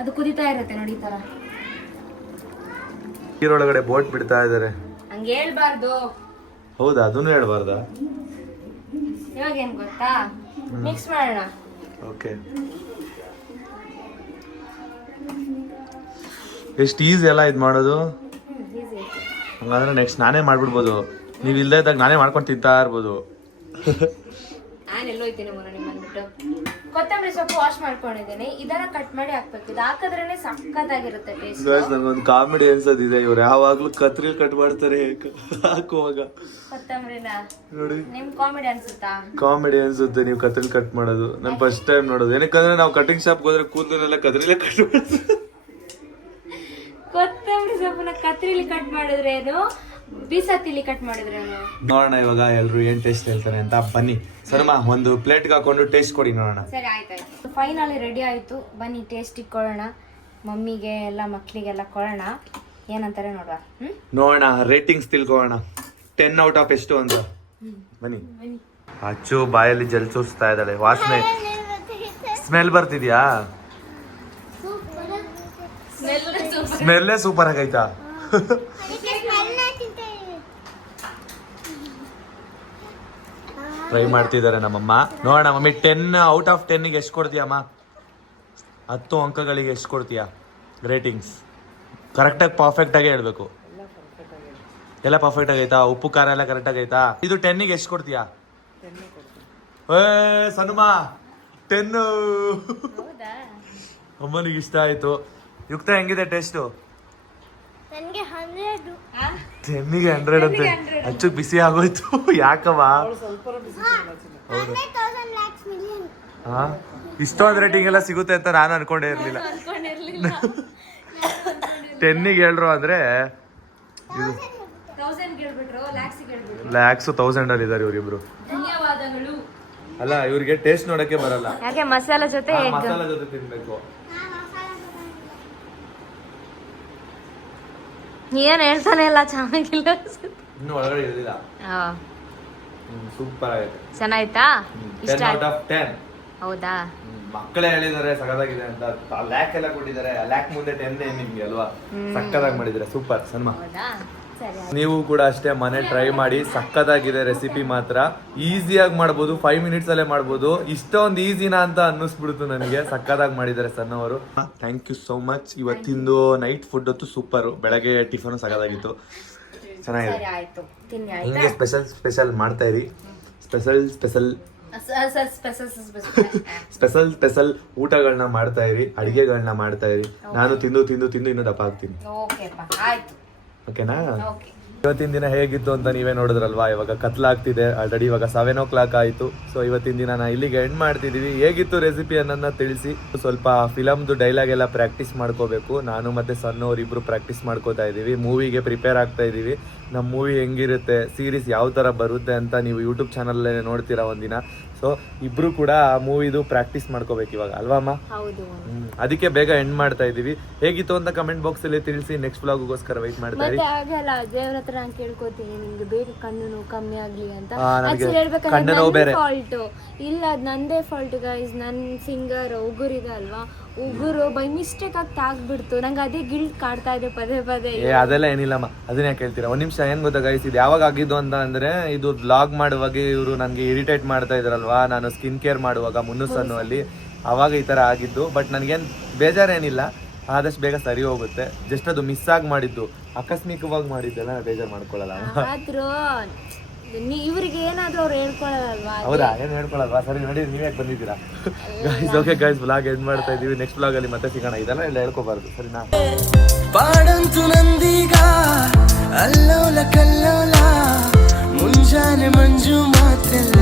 ಅದು ಕುದಿತಾ ಇರುತ್ತೆ ನೋಡಿ ಈ ತರ. ನೀರೊಳಗಡೆ ಬೋಟ್ ಬಿಡ್ತಾ ಇದಾರೆ, ಹಂಗೆ ಹೇಳ್ಬಾರ್ದು. ಹೌದಾ? ಅದನ್ನು ಹೇಳ್ಬಾರ್ದಾ? ಇವಾಗ ಏನ್ ಗೊತ್ತಾ, ಮಿಕ್ಸ್ ಮಾಡೋಣ. ಓಕೆ, ಎಷ್ಟು ಈಸಿ ಅಲ್ಲ ಇದು ಮಾಡೋದು. ಹಂಗಂದ್ರೆ ನೆಕ್ಸ್ಟ್ ನಾನೇ ಮಾಡ್ಬಿಡ್ಬೋದು, ನೀವು ಇಲ್ಲದೆ ಇದ್ದಾಗ ನಾನೇ ಮಾಡ್ಕೊಂಡು ತಿಂತಾ ಇರ್ಬೋದು. ನಾನು ಎಲ್ಲೋಯ್ತೀನಿ ಮನ ನಿಮ್ಮ ಅಂದ್ಬಿಟ್ಟು. ಕೊತ್ತಂಬರಿ ಸೊಪ್ಪು ವಾಶ್ ಮಾಡ್ಕೊಂಡಿದ್ದೀನಿ, ಇದನ್ನ ಕಟ್ ಮಾಡಿ ಹಾಕ್ಬೇಕು. ಇದು ಹಾಕಿದ್ರೇನೆ ಸಕ್ಕತ್ತಾಗಿರುತ್ತೆ ಟೇಸ್ಟ್. ನಂಗೊಂದು ಕಾಮಿಡಿ ಅನ್ಸೋದಿದೆ, ಇವ್ರು ಯಾವಾಗ್ಲೂ ಕತ್ರಿ ಕಟ್ ಮಾಡ್ತಾರೆ ಹಾಕುವಾಗ. ಕೊತ್ತಂಬರಿನ ನೋಡಿ, ನಿಮ್ ಕಾಮಿಡಿ ಅನ್ಸುತ್ತಾ? ಕಾಮಿಡಿ ಅನ್ಸುತ್ತೆ ನೀವು ಕತ್ರಿ ಕಟ್ ಮಾಡೋದು. ನಾನು ಫಸ್ಟ್ ಟೈಮ್ ನೋಡೋದು, ಏನಕ್ಕಂದ್ರೆ ನಾವು ಕಟಿಂಗ್ ಶಾಪ್ ಹೋದ್ರೆ ಕೂದಲನ್ನೆಲ್ಲ ಕತ್ರಿಲೇ ಕಟ್ ಮಾಡ್ತೀವಿ. ಕೊತ್ತಂಬರಿ ಸೊಪ್ಪನ್ನ ಕತ್ರಿಲಿ ಕಟ್ ಮಾಡಿದ್ರೇನು, ಬೀಸತ್ತಿಲಿ ಕಟ್ ಮಾಡಿದ್ರೇನು? ನೋಡೋಣ ಇವಾಗ ಎಲ್ರು ಏನ್ ಟೇಸ್ಟ್ ಹೇಳ್ತಾರೆ ಅಂತ. ಬನ್ನಿ ಸರಮ್ಮ, ಒಂದು ಪ್ಲೇಟ್ಗೆ ಹಾಕೊಂಡು ಟೇಸ್ಟ್ ಕೊಡಿ ನೋಡೋಣ. ಸರಿ, ಆಯ್ತಾಯ್ತು. ಫೈನಲಿ ರೆಡಿ ಆಯ್ತು, ಬನ್ನಿ ಟೇಸ್ಟ್ ಇಟ್ಕೊಳ್ಳೋಣ. ಮಮ್ಮಿಗೆ ಎಲ್ಲ ಮಕ್ಳಿಗೆಲ್ಲ ಕೊಡೋಣ, ಏನಂತಾರೆ ನೋಡುವ. ನೋಡೋಣ, ರೇಟಿಂಗ್ಸ್ ತಿಳ್ಕೊಳ್ಳೋಣ. 10 ಔಟ್ ಆಫ್ ಎಷ್ಟು ಅಂತ. ಬನ್ನಿ. ಅಚ್ಚು ಬಾಯಲ್ಲಿ ಜಲ್ ಚೂಸ್ತಾ ಇದ್ದಾಳೆ, ವಾಸನೆ ಸ್ಮೆಲ್ ಬರ್ತಿದ್ಯಾ? ಸ್ಮೆಲ್ಲೇ ಸೂಪರ್ ಆಗೈತಾ? ಟ್ರೈ ಮಾಡ್ತಿದ್ದಾರೆ ನಮ್ಮಮ್ಮ. ನೋಡೋಣ ಮಮ್ಮಿ, 10 ಔಟ್ ಆಫ್ 10ಗೆ ಎಷ್ಟು ಕೊಡ್ತೀಯಮ್ಮ? 10 ಅಂಕಗಳಿಗೆ ಎಷ್ಟು ಕೊಡ್ತೀಯಾ ರೇಟಿಂಗ್ಸ್? ಕರೆಕ್ಟಾಗಿ ಪರ್ಫೆಕ್ಟ್ ಆಗೇ ಹೇಳ್ಬೇಕು. ಎಲ್ಲ ಪರ್ಫೆಕ್ಟ್ ಆಗೈತಾ? ಉಪ್ಪು ಖಾರ ಎಲ್ಲ ಕರೆಕ್ಟ್ ಆಗೈತಾ? ಇದು 10ಗೆ ಎಷ್ಟು ಕೊಡ್ತೀಯಾ? ಸನುಮಾ 10. ಅಮ್ಮನಿಗೆ ಇಷ್ಟ ಆಯ್ತು. ಯುಕ್ತ ಹೆಂಗಿದೆ ಟೇಸ್ಟು? ನನಗೆ 100. 10ಗೆ 100 ಅಂತ. ಅಚ್ಚು ಬಿಸಿ ಆಗೋಯ್ತು. ಯಾಕವ್ವ? ಇಷ್ಟೊಂದು ರೇಟಿಂಗ್ ಎಲ್ಲ ಸಿಗುತ್ತೆ ಅಂತ ನಾನು ಅನ್ಕೊಂಡೇ ಇರ್ಲಿಲ್ಲ. 10ಗೆ ಹೇಳ್ರು ಅಂದ್ರೆ ಲ್ಯಾಕ್ಸ್ 1000 ಅಲ್ಲಿ ಇದಾರೆ ಇವ್ರಿಬ್ರು. ಧನ್ಯವಾದಗಳು. ಅಲ್ಲ, ಇವ್ರಿಗೆ ಟೇಸ್ಟ್ ನೋಡಕ್ಕೆ ಬರಲ್ಲ, ಯಾಕೆ ಮಸಾಲ ಜೊತೆ ಮಸಾಲ ಜೊತೆ ತಿನ್ಬೇಕು. ಏನ್ ಹೇಳ್ತಾನೆ ಇಲ್ಲ, ಚೆನ್ನಾಗಿಲ್ಲ. ಇನ್ನು ಒಳಗಡೆ ಇರಲಿಲ್ಲ. ಸೂಪರ್ ಆಗಿದೆ. ಚೆನ್ನಾಯ್ತಾ? 10 ಔಟ್ ಆಫ್ 10. ಹೌದಾ? ಮಕ್ಕಳೇ ಹೇಳಿದಾರೆ ಸಖತ್ತಾಗಿದೆ ಅಂತ. ಲ್ಯಾಕ್ ಎಲ್ಲ ಕೊಟ್ಟಿದ್ದಾರೆ, ಲ್ಯಾಕ್ ಮುಂದೆ 10 ನಿಮ್ಗೆ ಅಲ್ವಾ? ಸಕ್ಕತ್ತಾಗಿ ಮಾಡಿದ್ರೆ ಸೂಪರ್ ಸನ್ಮಾ. ನೀವು ಕೂಡ ಅಷ್ಟೇ ಮನೆ ಟ್ರೈ ಮಾಡಿ, ಸಕ್ಕತ್ತಾಗಿದೆ ರೆಸಿಪಿ ಮಾತ್ರ. ಈಸಿಯಾಗಿ ಮಾಡ್ಬೋದು, 5 ಮಿನಿಟ್ಸ್ ಅಲ್ಲೇ ಮಾಡ್ಬೋದು. ಇಷ್ಟೊಂದು ಈಸಿನಾ ಅಂತ ಅನ್ನಿಸ್ಬಿಡ್ತು ನನಗೆ. ಸಕ್ಕತ್ತಾಗಿ ಮಾಡಿದ್ದಾರೆ ಸಣ್ಣವರು. Thank you so much. ಇವತ್ತಿಂದು ನೈಟ್ ಫುಡ್ ಹೊತ್ತು ಸೂಪರ್. ಬೆಳಗ್ಗೆ ಟಿಫನ್ ಸಕ್ಕತ್ತಾಗಿತ್ತು, ಚೆನ್ನಾಗಿದೆ. ಹಿಂಗೆ ಸ್ಪೆಷಲ್ ಮಾಡ್ತಾ ಇರಿ. ಸ್ಪೆಷಲ್ ಊಟಗಳನ್ನ ಮಾಡ್ತಾ ಇರಿ, ಅಡಿಗೆಗಳನ್ನ ಮಾಡ್ತಾ ಇರಿ. ನಾನು ತಿಂದು ಇನ್ನೂ ದಪ್ಪ ಆಗ್ತೀನಿ. ಓಕೆನಾ? ಇವತ್ತಿನ ದಿನ ಹೇಗಿತ್ತು ಅಂತ ನೀವೇ ನೋಡಿದ್ರಲ್ವಾ. ಇವಾಗ ಕತ್ಲಾಗ್ತಿದೆ ಆಲ್ರೆಡಿ, ಇವಾಗ 7 o'clock ಆಯಿತು. ಸೊ ಇವತ್ತಿನ ದಿನ ನಾ ಇಲ್ಲಿಗೆ ಎಂಡ್ ಮಾಡ್ತಿದ್ದೀವಿ. ಹೇಗಿತ್ತು ರೆಸಿಪಿ ಅನ್ನೋದನ್ನ ತಿಳಿಸಿ. ಸ್ವಲ್ಪ ಫಿಲಮ್ದು ಡೈಲಾಗ್ ಎಲ್ಲ ಪ್ರಾಕ್ಟೀಸ್ ಮಾಡ್ಕೋಬೇಕು. ನಾನು ಮತ್ತೆ ಸಣ್ಣವ್ರು ಇಬ್ರು ಪ್ರಾಕ್ಟೀಸ್ ಮಾಡ್ಕೋತಾ ಇದ್ದೀವಿ. ಮೂವಿಗೆ ಪ್ರಿಪೇರ್ ಆಗ್ತಾ ಇದ್ದೀವಿ. ನಮ್ಮ ಮೂವಿ ಹೆಂಗಿರುತ್ತೆ, ಸೀರೀಸ್ ಯಾವ ಥರ ಬರುತ್ತೆ ಅಂತ ನೀವು ಯೂಟ್ಯೂಬ್ ಚಾನಲ್ಲೇ ನೋಡ್ತೀರಾ ಒಂದಿನ. ಸೊ ಇಬ್ರು ಕೂಡ ಆ ಮೂವಿದು ಪ್ರಾಕ್ಟೀಸ್ ಮಾಡ್ಕೋಬೇಕು ಇವಾಗ ಅಲ್ವಾ ಅಮ್ಮ? ಹೌದು. ಅದಕ್ಕೆ ಬೇಗ ಎಂಡ್ ಮಾಡ್ತಾ ಇದೀವಿ. ಹೇಗಿತ್ತು ಅಂತ ಕಮೆಂಟ್ ಬಾಕ್ಸ್ ಅಲ್ಲಿ ತಿಳಿಸಿ. ನೆಕ್ಸ್ಟ್ ವ್ಲಾಗ್ಗೋಸ್ಕರ ವೆಯ್ಟ್ ಮಾಡ್ತಾ ಇರಿ. ಮತ್ತೆ ಆಗಲ್ಲ ದೇವ್ರ ಹತ್ರ ನಾನು ಕೇಳ್ಕೊತೀನಿ ನಿಮ್ಗೆ ಬೇಗ ಕಣ್ಣು ನೋವು ಕಮ್ಮಿ ಆಗ್ಲಿ ಅಂತ. ನನಗೆ Actually ಹೇಳ್ಬೇಕಂದ್ರೆ ಕಣ್ಣು ನೋವು ಬೇರೆ. ಫಾಲ್ಟ್ ಇಲ್ಲ, ಅದು ನಂದೇ ಫಾಲ್ಟ್ ಗೈಸ್. ನನ್ನ ಸಿಂಗರ್ ಉಗುರು ಇದೆ ಅಲ್ವಾ, ಉಗುರು ಬೈ ಮಿಸ್ಟೇಕ್ ಆಗಿ ತಾಗ್ಬಿಡ್ತು. ನಂಗೆ ಅದೇ ಗಿಲ್ಟ್ ಕಾಡ್ತಾ ಇದೆ ಪದೇ ಪದೇ. ಅದೆಲ್ಲ ಏನಿಲ್ಲಮ್ಮ, ಅದನ್ನೇ ಕೇಳ್ತೀರಾ. ಒಂದ್ ನಿಮಿಷ. ಏನ್ ಗೊತ್ತಾ ಗೈಸ್, ಇದು ಯಾವಾಗ ಆಗಿದ್ದು ಅಂತ ಅಂದ್ರೆ, ಇದು ವ್ಲಾಗ್ ಮಾಡುವಾಗ ಇವರು ನನಗೆ ಇರಿಟೇಟ್ ಮಾಡ್ತಾ ಇದ್ರಲ್ವಾ, ನಾನು ಸ್ಕಿನ್ ಕೇರ್ ಮಾಡುವಾಗ ಮುನ್ನುಸನ್ನು ಅಲ್ಲಿ, ಅವಾಗ ಈ ತರ ಆಗಿದ್ದು. ಬಟ್ ನನಗೇನು ಬೇಜಾರೇನಿಲ್ಲ, ಆದಷ್ಟು ಬೇಗ ಸರಿ ಹೋಗುತ್ತೆ. ಜಸ್ಟ್ ಅದು ಮಿಸ್ ಆಗಿ ಮಾಡಿದ್ದು, ಆಕಸ್ಮಿಕವಾಗಿ ಮಾಡಿದ್ದೆಲ್ಲ ಬೇಜಾರು ಮಾಡ್ಕೊಳ್ಳಲ್ಲ. ಆದ್ರೂ ಇವ್ರಿಗೆ ಏನಾದ್ರೂ ಅವ್ರು ಹೇಳ್ಕೊಳ್ಳಲ್ವಾ? ಹೌದಾ? ಏನು ಹೇಳ್ಕೊಳ್ಳಲ್ವಾ? ಸರಿ ನೋಡಿ, ನೀವೇ ಬಂದಿದ್ದೀರಾ guys. Okay guys, vlog end ಮಾಡ್ತಾ ಇದೀವಿ. ನೆಕ್ಸ್ಟ್ ವ್ಲಾಗ್ ಅಲ್ಲಿ ಮತ್ತೆ ಸಿಗೋಣ. ಇದೆಲ್ಲ ಎಲ್ಲ ಹೇಳ್ಕೋಬಾರ್ದು, ಸರಿನಾ? ಪಾಡಂತು ನಂದೀಗ ಅಲ್ಲೋಲ ಕಲ್ಲೋಲ ಮುಂಜಾನೆ ಮಂಜು ಮಾತೆಲ್ಲ